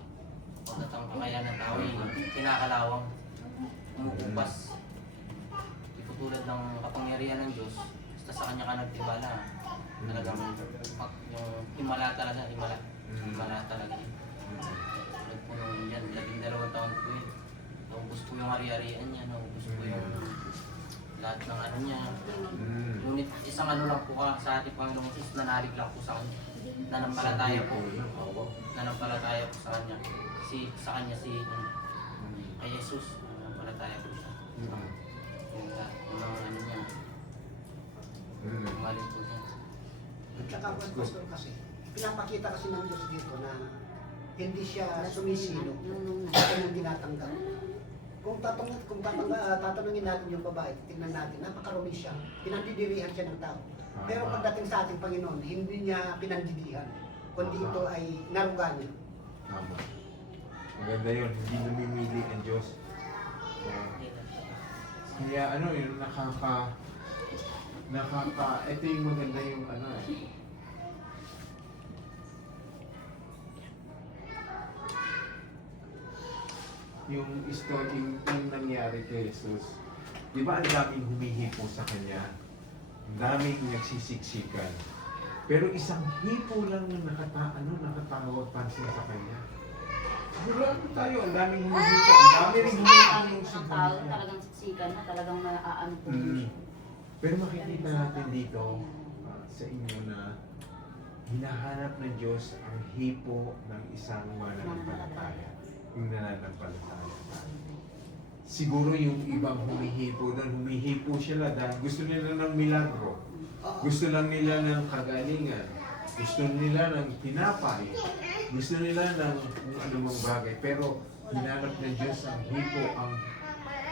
Pagkat ang kakayahan ng tao ay kinakalawang, umuupas. Hindi po tulad ng kapangyarihan ng Diyos, basta sa Kanya ka nagtiwala. Talagang yung himala talaga. Tulad po nung yan, 12 taon po yun. Naubos po yung ari-arian niya, naubos po yung lahat ng ano niya. Ngunit isang ano lang po sa ating Panginoong Jesus, nanalig lang po sa Kanya. Nanampalataya po. Nanampalataya po sa Kanya. Sa Kanya kay Jesus, nanampalataya po siya. Yung mga ano niya, umalis po niya. At saka, Pastor, kasi, pinapakita kasi ng Diyos dito na hindi siya sumisino sa kanyang tinatanggap. Kung tatanungin natin yung babae, tingnan natin, napakarumi siya, pinandidirihan siya ng tao. Pero pagdating sa ating Panginoon, hindi niya pinandidihan, kundi ito ay naruga niya. Tama. Maganda yun, hindi namimili ang Diyos. Kaya ano yun, ito yung maganda yung ano yung story yung nangyari kay Jesus. Di ba ang daming humihipo sa kanya? Ang daming nagsisiksikan. Pero isang hipo lang yung nakatawag pansin sa kanya. Sigurado tayo, ang daming humihipo. Ang dami rin humihipo sa Ang tao kanya. talagang siksikan na talagang maaano po. Pero makikita natin dito sa inyo na hinahanap ng Diyos ang hipo ng isang mananampalataya. Yung nananampalataya. Siguro yung ibang humihipo sila dahil gusto nila ng milagro. Gusto lang nila ng kagalingan. Gusto nila ng tinapay. Gusto nila ng kung anumang bagay. Pero hinanap ng Diyos ang hipo.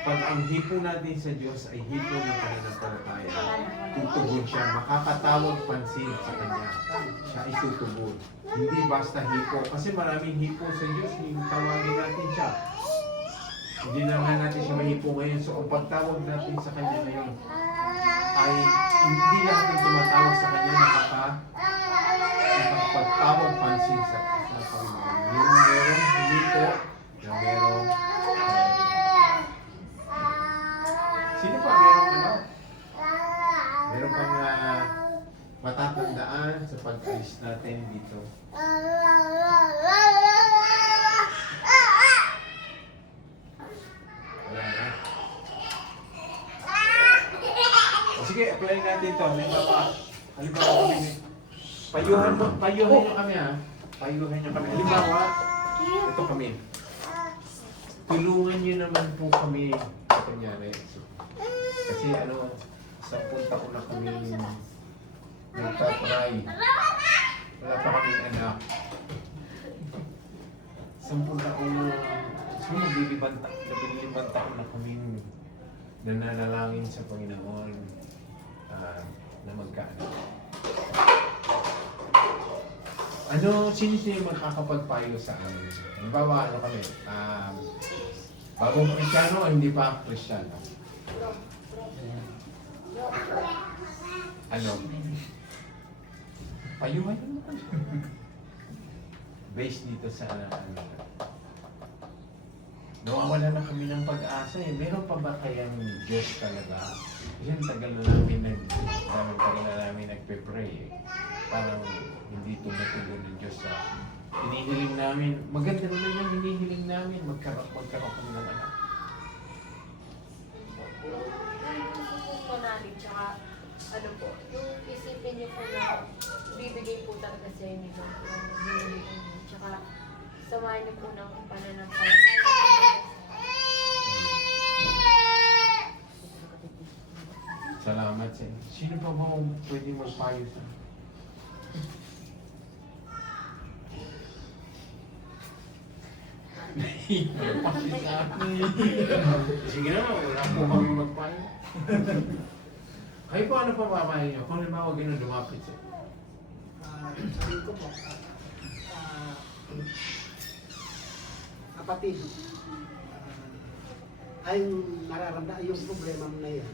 Pag ang hipo natin sa Diyos ay hipo ng pananampalataya, tutugon siya. Makakatawag pansin sa Kanya. Siya ay tutugon. Hindi basta hipo. Kasi maraming hipo sa Diyos. Tawagin natin siya. Hindi naman natin siya mahipo ngayon. So, ang pagtawag natin sa Kanya ngayon ay hindi lahat ng tumatawag sa Kanya nakapagtawag pansin sa Panginoon. Yung merong hipo, na merong sino pa merong meron pang matatandaan sa pag-alis natin dito. Wala na. Sige, apply natin to. Halimbawa kami. Payuhan nyo kami ha. Payuhan nyo kami. Halimbawa, ito kami. Tulungan nyo naman po kami sa kunyari. Kasi 10 taon na kami nagtatry. Wala pa kaming anak. 10 taon na, so naglilibang taon na kami nananalangin sa Panginoon na magkaanak. Sino makakapagpayo sa amin? Halimbawa, kami? Bagong Kristiyano o hindi pa Kristiyano? Payuhan nyo naman. Based dito sa nawawala na kami ng pag-asa eh. Meron pa ba kayang Diyos talaga? Yan, tagal na namin nagpe-pray eh. Parang hindi tumutugon ng Diyos sa hinihiling namin. Maganda naman yung hinihiling namin. Magkaroon kami ng anak. Yung po namin, tsaka yung isipin niyo po na bibigay po talaga sa inyo ng binili ko niyo. Tsaka samahin niyo po ng pananampalataya. Salamat sa inyo. Sino pa ba pwede magpayo sa sige naman, wala po kami magpayo. Kayo po ano pa mamahay niyo? Kung halimbawa gano'n lumapit siya. Sabi ko po, kapatid, ay nararamdaman yung problema mo na yan.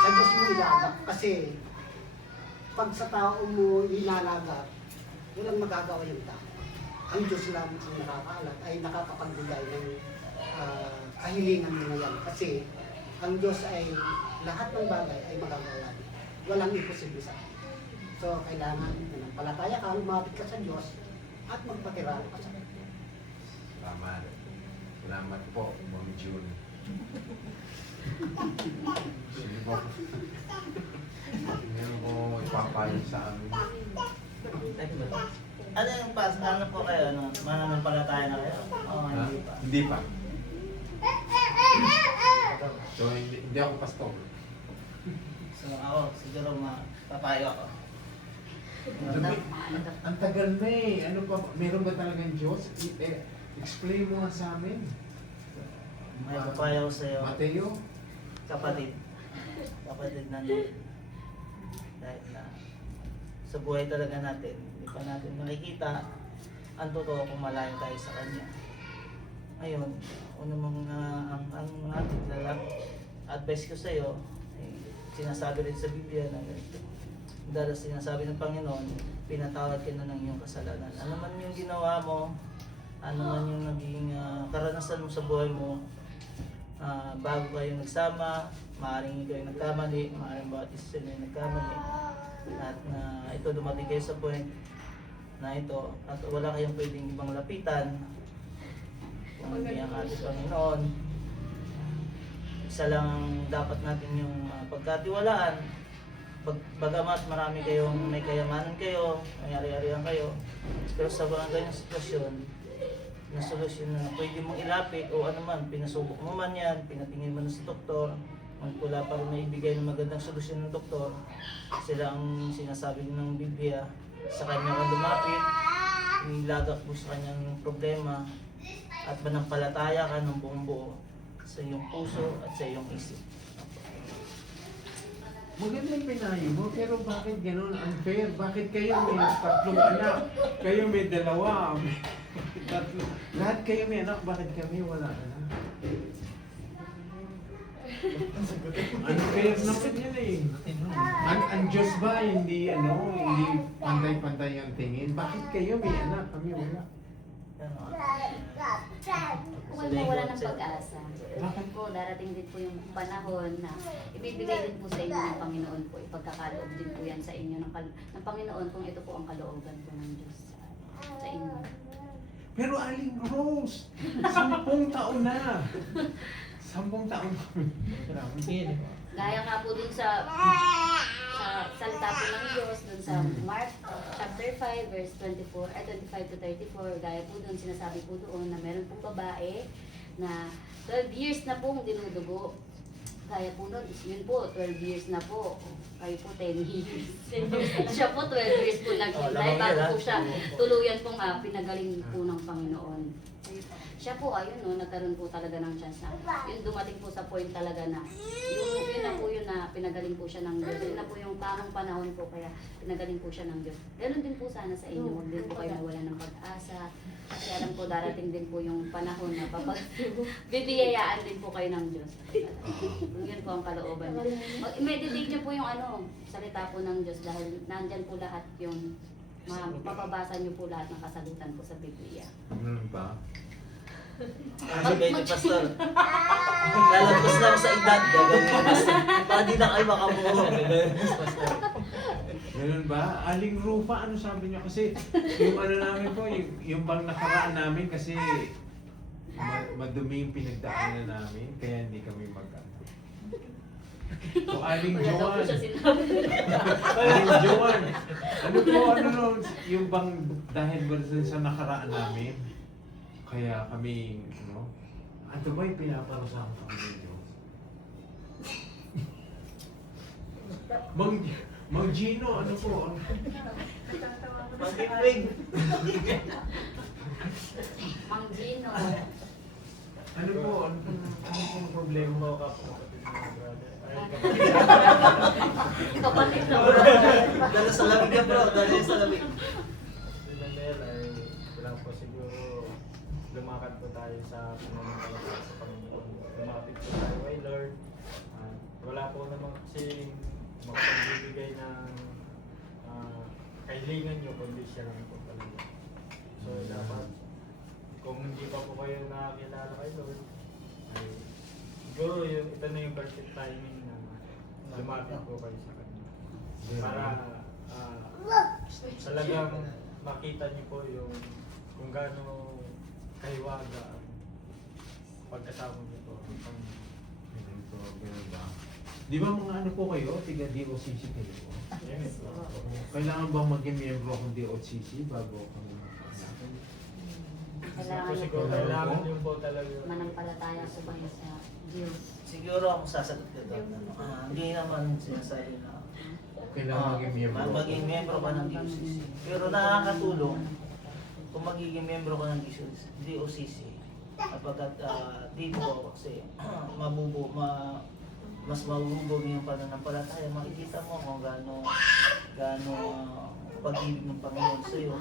Sa Diyos mo ilagak kasi pag sa tao mo inalagak, walang magagawa yung tao. Ang Diyos lang ang nakakaalam ay nakakapagbigay ng kahilingan mo na yan. Kasi ang Diyos ay lahat ng bagay ay magagawa niya. Walang imposible sa akin. So, kailangan palataya ka, lumapit ka sa Diyos at magpakiraan ka sa Kanya. Salamat. Salamat po, Ma'am June. Sige po. Meron po ipapayo sa amin. Ano yung ano po kayo? Mananampalataya na kayo? Oo, hindi pa. Hindi pa. So, hindi ako pastor. So ako, siguro mapapayo ako. Ang tagal na eh. Ano pa? Meron ba talagang Diyos? Explain mo nga sa amin. May papayo ko sa'yo, Mateo? kapatid natin. Dahil na sa buhay talaga natin, hindi pa natin makikita ang totoo kung malayo tayo sa Kanya. Ngayon, ano mga ang ating advice ko sa'yo, sinasabi rin sa Biblia na dahil sinasabi ng Panginoon, pinatawad ka na ng iyong kasalanan. Ano man yung ginawa mo, ano man yung naging karanasan mo sa buhay mo, bago kayo nagsama, maaaring ikaw yung nagkamali, maaaring bawat isa na yung nagkamali, at na ito dumating kayo sa point na ito, at wala kayong pwedeng ibang lapitan, kung hindi ang ating Panginoon. Isa lang ang dapat natin yung pagkatiwalaan. Bagamat marami kayong may kayamanan kayo, may ari-arian kayo, pero sa mga ganyang sitwasyon, na solusyon na pwede mong ilapit o ano man, pinasubok mo man yan, pinatingin mo na sa doktor, kung wala pa rin may ibigay ng magandang solusyon ng doktor, sila ang sinasabi ng Biblia, sa kanya kang lumapit, nilagak mo sa kanyang problema, at manampalataya ka ng buong buo sa iyong puso at sa iyong isip. Magandang pinayo mo, pero bakit gano'n unfair? Bakit kayo may tatlong anak? Kayo may dalawa, may tatlo. Lahat kayo may anak, bakit kami wala anak? Unfair naman yan eh. Ang Diyos ba hindi pantay-pantay ang tingin? Bakit kayo may anak, kami wala? Kung wala ng pag-asa, bakit po darating din po yung panahon na ibibigay din po sa inyo ng Panginoon po, ipagkakaloob din po yan sa inyo ng Panginoon kung ito po ang kalooban po ng Diyos sa inyo. Pero Aling Rose, 10 taon na. 10 taon kami. Gaya nga po dun sa salita po ng Diyos, dun sa Mark chapter 5 verse 25 to 34, gaya po dun sinasabi po doon na meron pong babae na 12 years na pong dinudugo. Gaya po nun, yun po, 12 years na po. Kayo po 10 years. Siya po 12 years po naghintay bago po siya tuluyan pong pinagaling po ng Panginoon. Siya po, ayun no, nagkaroon po talaga ng chance na yun dumating po sa point talaga na yun na po yun na pinagaling po siya ng Diyos. Yun na po yung tamang panahon po kaya pinagaling po siya ng Diyos. Ganun din po sana sa inyo, huwag din po kayo nawala ng pag-asa. Kasi alam po darating din po yung panahon na bibiyayaan din po kayo ng Diyos. Yun po ang kalooban niya. I-meditate niyo po yung salita po ng Diyos dahil nandyan po lahat yung mapapabasa niyo po lahat ng kasagutan po sa Biblia. Ba? Ano kayo ni Pastor? Lalagpas na ako sa edad, gagawin ni Pastor. Para di na kayo makabuo. Ganun ba? Aling Rufa, ano sabi niyo? Kasi yung namin po, yung bang nakaraan namin kasi madumi yung pinagdaanan namin, kaya hindi kami So, Aling Wala daw po Joan. siya sinabi. Aling Joan. Yung bang dahil ba sa nakaraan namin, kaya kami, ano ba yung pinaparusahan kami ng Diyos? Mang Gino, ano po? Pag-ibig. Mang Gino. Ano po? Ano pong problema mo ka po? Kapatid na Dala sa lamig yan bro, dala sa lamig. Si Daniel ay bilang po siguro lumakad po tayo sa pananampalataya sa Panginoon. Lumapit po tayo kay Lord. Wala po naman kasi makapagbibigay ng kailangan nyo kundi siya lang po talaga. So dapat kung hindi pa po kayo nakakilala kay Lord, ay siguro ito na yung perfect timing na lumapit po kayo sa Kanya. Para talagang makita niyo po yung kung gaano kahiwaga ang pagkasama niyo po. Di ba mga ano po kayo? Tiga DOCC kayo po? Yes. Kailangan bang maging miyembro akong DOCC bago kami Kailangan niyo po Kailangan niyo po talaga. manampalataya po ba sa Diyos? Siguro ako sasagot ko doon. Hindi naman sinasabi na Kailangan maging miyembro. maging miyembro ka ng DOCC. Pero nakakatulong kung magiging miyembro ka ng DOCC kapag dito kasi mas mabubog yung pananampalataya, makikita mo kung gaano pag-ibig ng Panginoon sa iyo.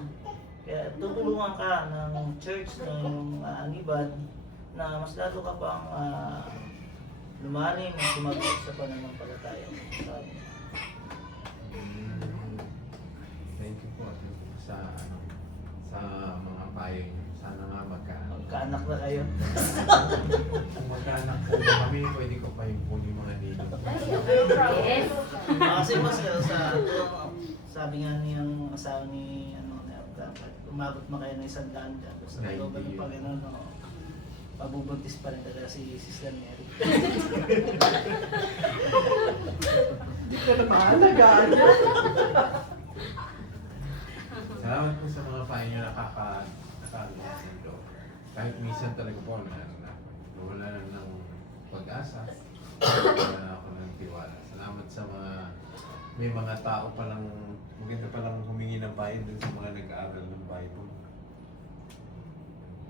Kaya tutulungan ka ng church ng aniban na mas lalo ka pang lumalim at sumagot sa pananampalataya. Thank you po sa mga payo niyo sa Sana nga magkaanak. Magkaanak na kayo. Kung magkaanak po kami, pwede ko pa yung puli mga dito. Yes. Kasi mas sabi nga niyang asawa ni dapat umabot mo kayo ng 100 dyan. Tapos sa looban ng Panginoon, pabubuntis pa rin talaga si Sister Mary. Hindi ko na mahalagaan. Salamat po sa mga payo nyo nakakalakas ng loob. Kahit minsan talaga po wala na ng pag-asa. Wala na ako ng tiwala. Salamat sa may mga tao palang maganda palang humingi ng payo dun sa mga nag-aaral ng Bible.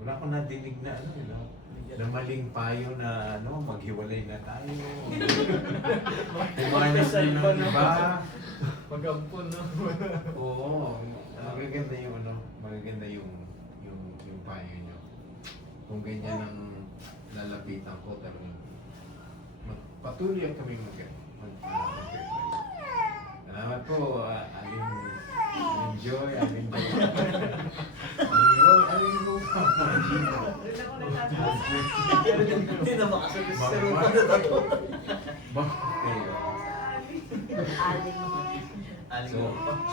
Wala ko nadinig na na maling payo na maghiwalay na tayo. Umanap din ng iba. Mag-ampun, no? Oo, magaganda yung magaganda yung payo nyo. Kung ganyan ang lalapitan ko, talagang patuloy kami mag-pray. Salamat po, Aling Joy, Aling Joy. Aling Rose, Gino. Hindi na makasagot sa Mama. rupa na tayo.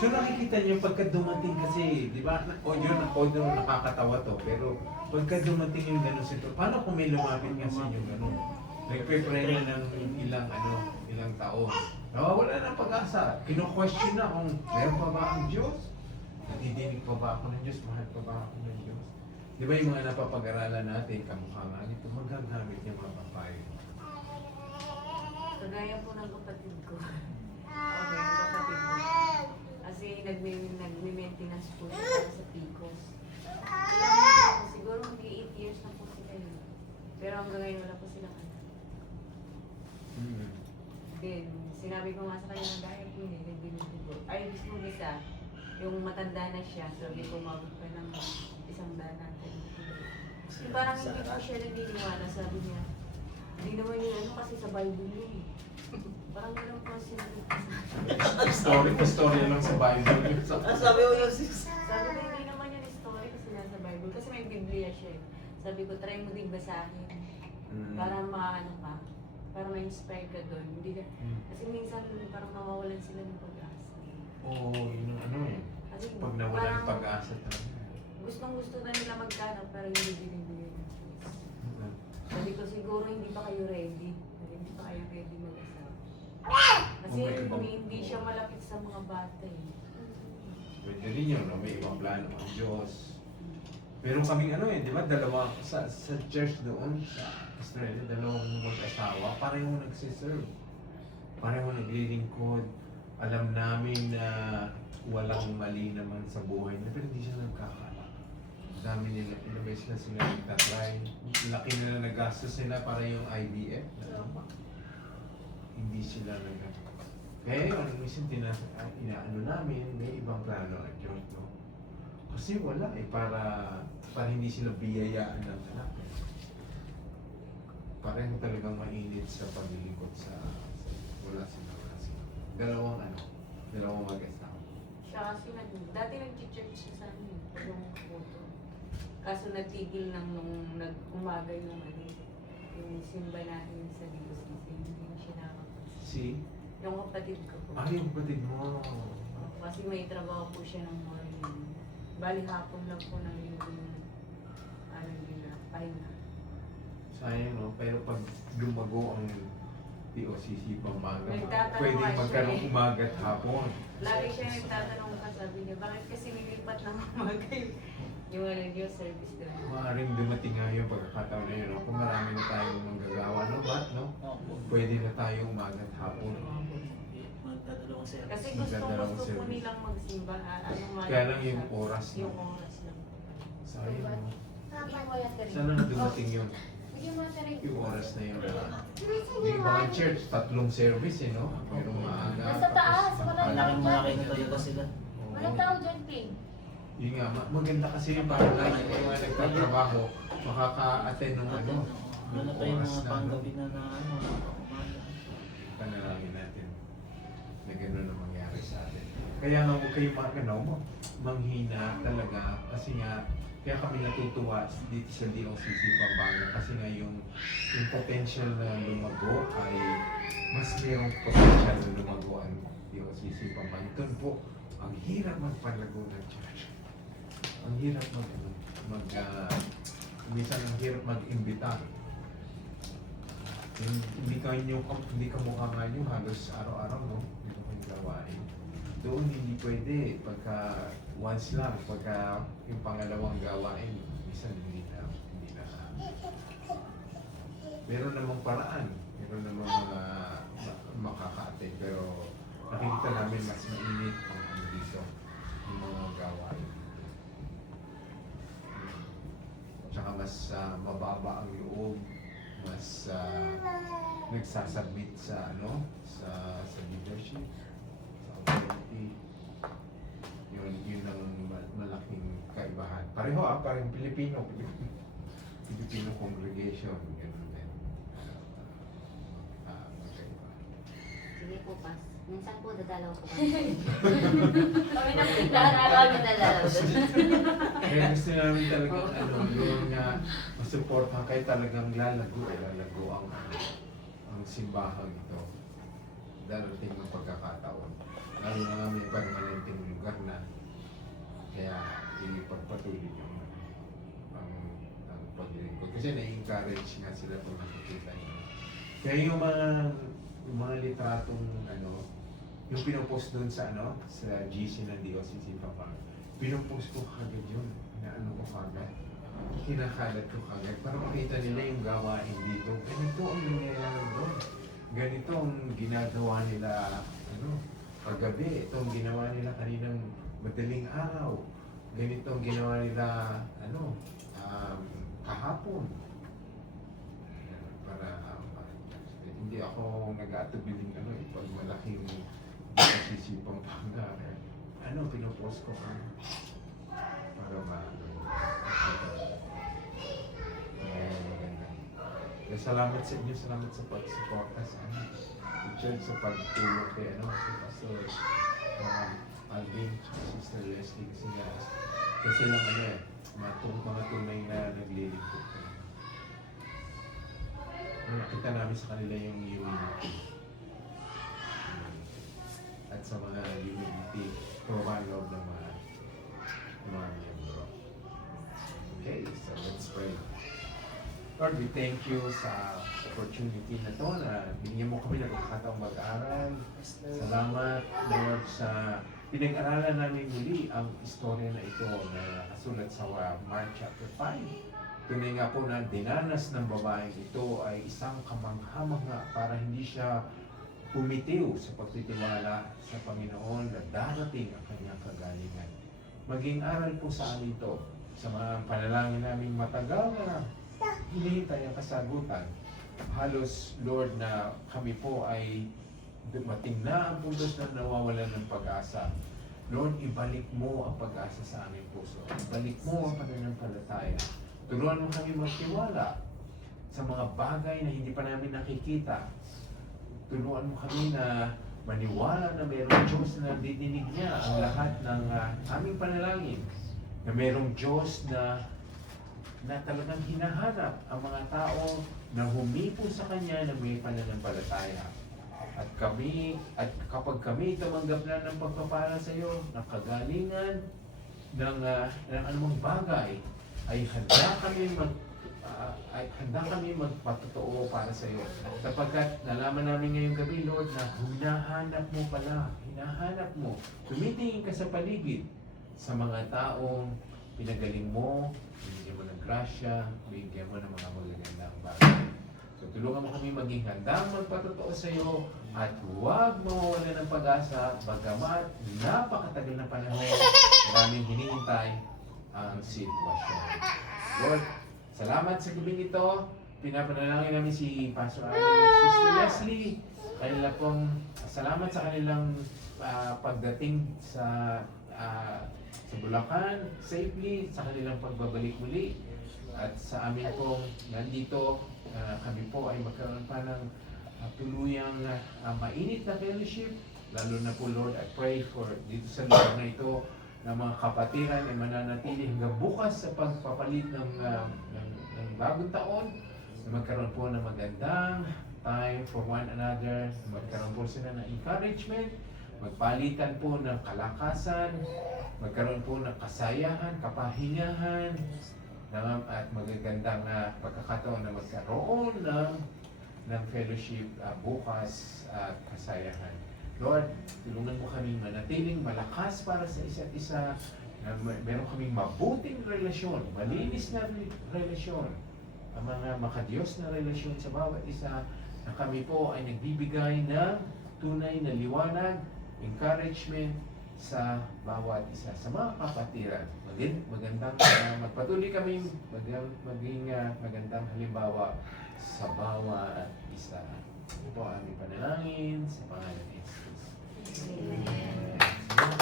So nakikita niyo pagka dumating kasi, di ba, audio nakakatawa to, pero pagka dumating yung gano'n sito, paano kung may lumapit nga sa inyo gano'n? Nagpe-pray na ng ilang taon. Nawawala na pag-asa. Kino-question na kung meron pa ba ang Diyos? Natidinig pa ba ako ng Diyos? Mahal pa ba ako ng Diyos? Di ba yung mga napapag-aralan natin, kamukha nga nito, magagamit niya mga papayo. Kagaya po ng kapatid ko. Okay, yung kapatid ko. Kasi nagme-maintenance po siya para sa PCOS. Siguro mag 8 years na po sila yun. Pero hanggang ngayon wala po silang anak. Then, sinabi ko nga sa kanya na dahil po hindi nagbinudugo. Ay, gusto mo isa, yung matanda na siya, sabi ko umabot pa ng 100 natin. Yung parang hindi po siya naniniwala, sabi niya, hindi naman yung kasi sa Bible yun eh. Parang gano'n po sinabi ko Story lang sa Bible. Sabi ko yung sis. Sabi ko, hindi naman yun story kasi nasa Bible. Kasi may Biblia siya eh. Sabi ko, try mo din basahin. Para maano ka. Para ma-inspire ka doon. Hindi ka, kasi minsan parang nawawalan sila ng pag-asa. Oo, yun ang Kasi pag nawala ng pag-asa talaga. Gustong-gusto na nila magkano pero hindi binibigay ng choice. Sabi ko, siguro hindi pa kayo ready. Hindi pa kayo ready mag-asawa. Kasi hindi siya malapit sa mga bata eh. Pwede rin yun, may ibang plano ang Diyos. Pero kaming di ba, dalawa sa church doon, sa Australia, dalawang mag-asawa, pareho nagsiserve. Pareho naglilingkod. Alam namin na walang mali naman sa buhay na, pero hindi siya nagkakala. Dami nila, inabes na sila nagtatry. Laki nila nagastos nila para yung IVF. Hindi sila kaya yun, minsan inaano namin, may ibang plano ang Diyos, no? Kasi wala para hindi sila biyayaan ng anak. Pareho talagang mainit sa paglilingkod wala sila kasi. Dalawang mag-asawa. Siya kasi dati nag-church siya sa amin, yung photo. Kaso nagtigil lang nung nag-umaga yung yung simba natin sa DOCC, hindi na siya nakakapag. Yung kapatid ko po. Yung kapatid mo. Kasi may trabaho po siya ng morning. Bali hapon lang po ng yung pahinga. Sayang, no? Pero pag lumago ang DOCC pamaga, Nagtatanong pwede nga siya magkaroon eh. umaga at hapon. Lagi siya nagtatanong ka, sabi niya, bakit kasi nilipat ng umaga yung service doon? Maaaring dumating nga yung pagkakataon na yun, no? Kung marami na tayong manggagawa, no? Ba't, no? Pwede na tayo umaga at hapon. Magdadalawang sir. Kasi Magdadalawang gusto po service. nilang magsimba. Kaya lang yung oras, no? Yung oras lang. Sayang, no? Sana na dumating yun. Yung oras na yun. Yung mga church, 3 service, no? Merong maaga. Nasa taas, wala Malaki Toyota sila. Oo. Walang tao dyan, King. Yun nga, maganda kasi yung para lagi yung mga nagtatrabaho, makaka-attend ng Wala tayong mga panggabi na umaga. Panalangin natin na gano'n na mangyari sa atin. Kaya nga huwag kayong manghina talaga kasi nga Kaya kami natutuwa dito sa DOCC Pampanga kasi nga yung potential na lumago ay mas mayroong potential na lumago ang DOCC Pampanga. Ito po, ang hirap magpalago ng church. Ang hirap minsan ang hirap mag-imbita. Hindi ka mukha nga nyo halos araw-araw, no? Dito ko yung gawain. Doon hindi pwede pagka once lang, pagka yung pangalawang gawain, minsan hindi na. Meron namang paraan, meron namang mga makaka-attend, pero nakikita namin mas mainit ang dito, yung mga gawain. Tsaka mas mababa ang loob, mas nagsasubmit sa sa leadership, sa authority. Yun ang malaking kaibahan. Parehong Pilipino congregation. Ganun din. Magkaiba. Sige po, Pas. Minsan po dadalaw po. Kami na po. Lahat kami nadalaw doon. Kaya gusto namin talagang yung masuportahan kayo talagang lalago ang simbahan ito. Darating ng pagkakataon. Lalo na may permanenteng lugar na. Kaya ipagpatuloy yung ang paglilingkod. Kasi na-encourage nga sila kung nakikita nyo. Kaya yung mga litratong yung pinopost doon sa GC ng DOCC Pampanga, pinopost ko kagad yun. Ko kagad. Kinakalat ko kagad para makita nila yung gawain dito. Ganito ang nangyayari doon. Ganito ang ginagawa nila paggabi. Ito ang ginawa nila kaninang madaling araw. Ganito ang ginawa nila kahapon. Para hindi ako nag-aatubiling pag malaking DOCC Pampanga. Pinopost ko para maganda. Kaya salamat sa inyo, salamat sa pag-suporta sa church, sa pagtulong kay si Pastor Alvin, Sister Leslie, kasi lang mga tunay na naglilingkod. Nakita namin sa kanila yung unity. At sa mga unity, pumapaloob ng mga miyembro. Okay, so let's pray. Lord, we thank you sa opportunity na to na binigyan mo kami ng pagkakataong mag-aaral. Salamat, Lord, sa pinag-aralan namin muli ang istorya na ito na nakasulat sa Mark chapter 5. Tunay nga po na dinanas ng babaeng ito ay isang kamangha-mangha para hindi siya pumitiw sa pagtitiwala sa Panginoon na darating ang kanyang kagalingan. Maging aral po sa amin ito sa mga panalangin namin matagal na hinihintay ang kasagutan. Halos, Lord, na kami po ay dumating na ang puntos na nawawalan ng pag-asa. Lord, ibalik mo ang pag-asa sa aming puso. Ibalik mo ang pananampalataya. Turuan mo kami magtiwala sa mga bagay na hindi pa namin nakikita. Turuan mo kami na maniwala na mayroong Diyos na didinig niya ang lahat ng aming panalangin. Na mayroong Diyos na talagang hinahanap ang mga tao na humipo sa Kanya na may pananampalataya. At kapag kami tumanggap na ng pagpapala sa iyo, ng kagalingan, ng anumang bagay, ay handa kami magpatotoo para sa iyo. Sapagkat nalaman namin ngayong gabi, Lord, na hinahanap mo, tumitingin ka sa paligid sa mga taong pinagaling mo, binigyan mo ng grasya, binigyan mo ng mga magagandang bagay. So tulungan mo kami maging handang magpatotoo sa iyo at huwag mawawalan ng pag-asa bagamat napakatagal na panahon maraming hinihintay ang sitwasyon. Lord, salamat sa gabing ito. Pinapanalangin namin si Pastor Alvin at Sister Leslie. Salamat sa kanilang pagdating sa Bulacan safely, sa kanilang pagbabalik muli. At sa amin pong nandito, kami po ay magkaroon pa ng tuluyang mainit na fellowship. Lalo na po, Lord, I pray for dito sa lugar na ito ng mga kapatiran ay mananatili hanggang bukas sa pagpapalit ng bagong taon, na magkaroon po ng magandang time for one another, na magkaroon po sila ng encouragement, magpalitan po ng kalakasan, magkaroon po ng kasayahan, kapahingahan, at magagandang pagkakataon na magkaroon ng fellowship bukas at kasayahan. Lord, tulungan mo kami manatiling malakas para sa isa't isa, na meron kaming mabuting relasyon, malinis na relasyon, ang mga makadiyos na relasyon sa bawat isa, na kami po ay nagbibigay ng tunay na liwanag, encouragement sa bawat isa, sa mga kapatiran. Magandang magpatuloy kami maging magandang halimbawa sa bawat isa. Ito ang aming panalangin sa pangalan ni Jesus. Amen. Amen.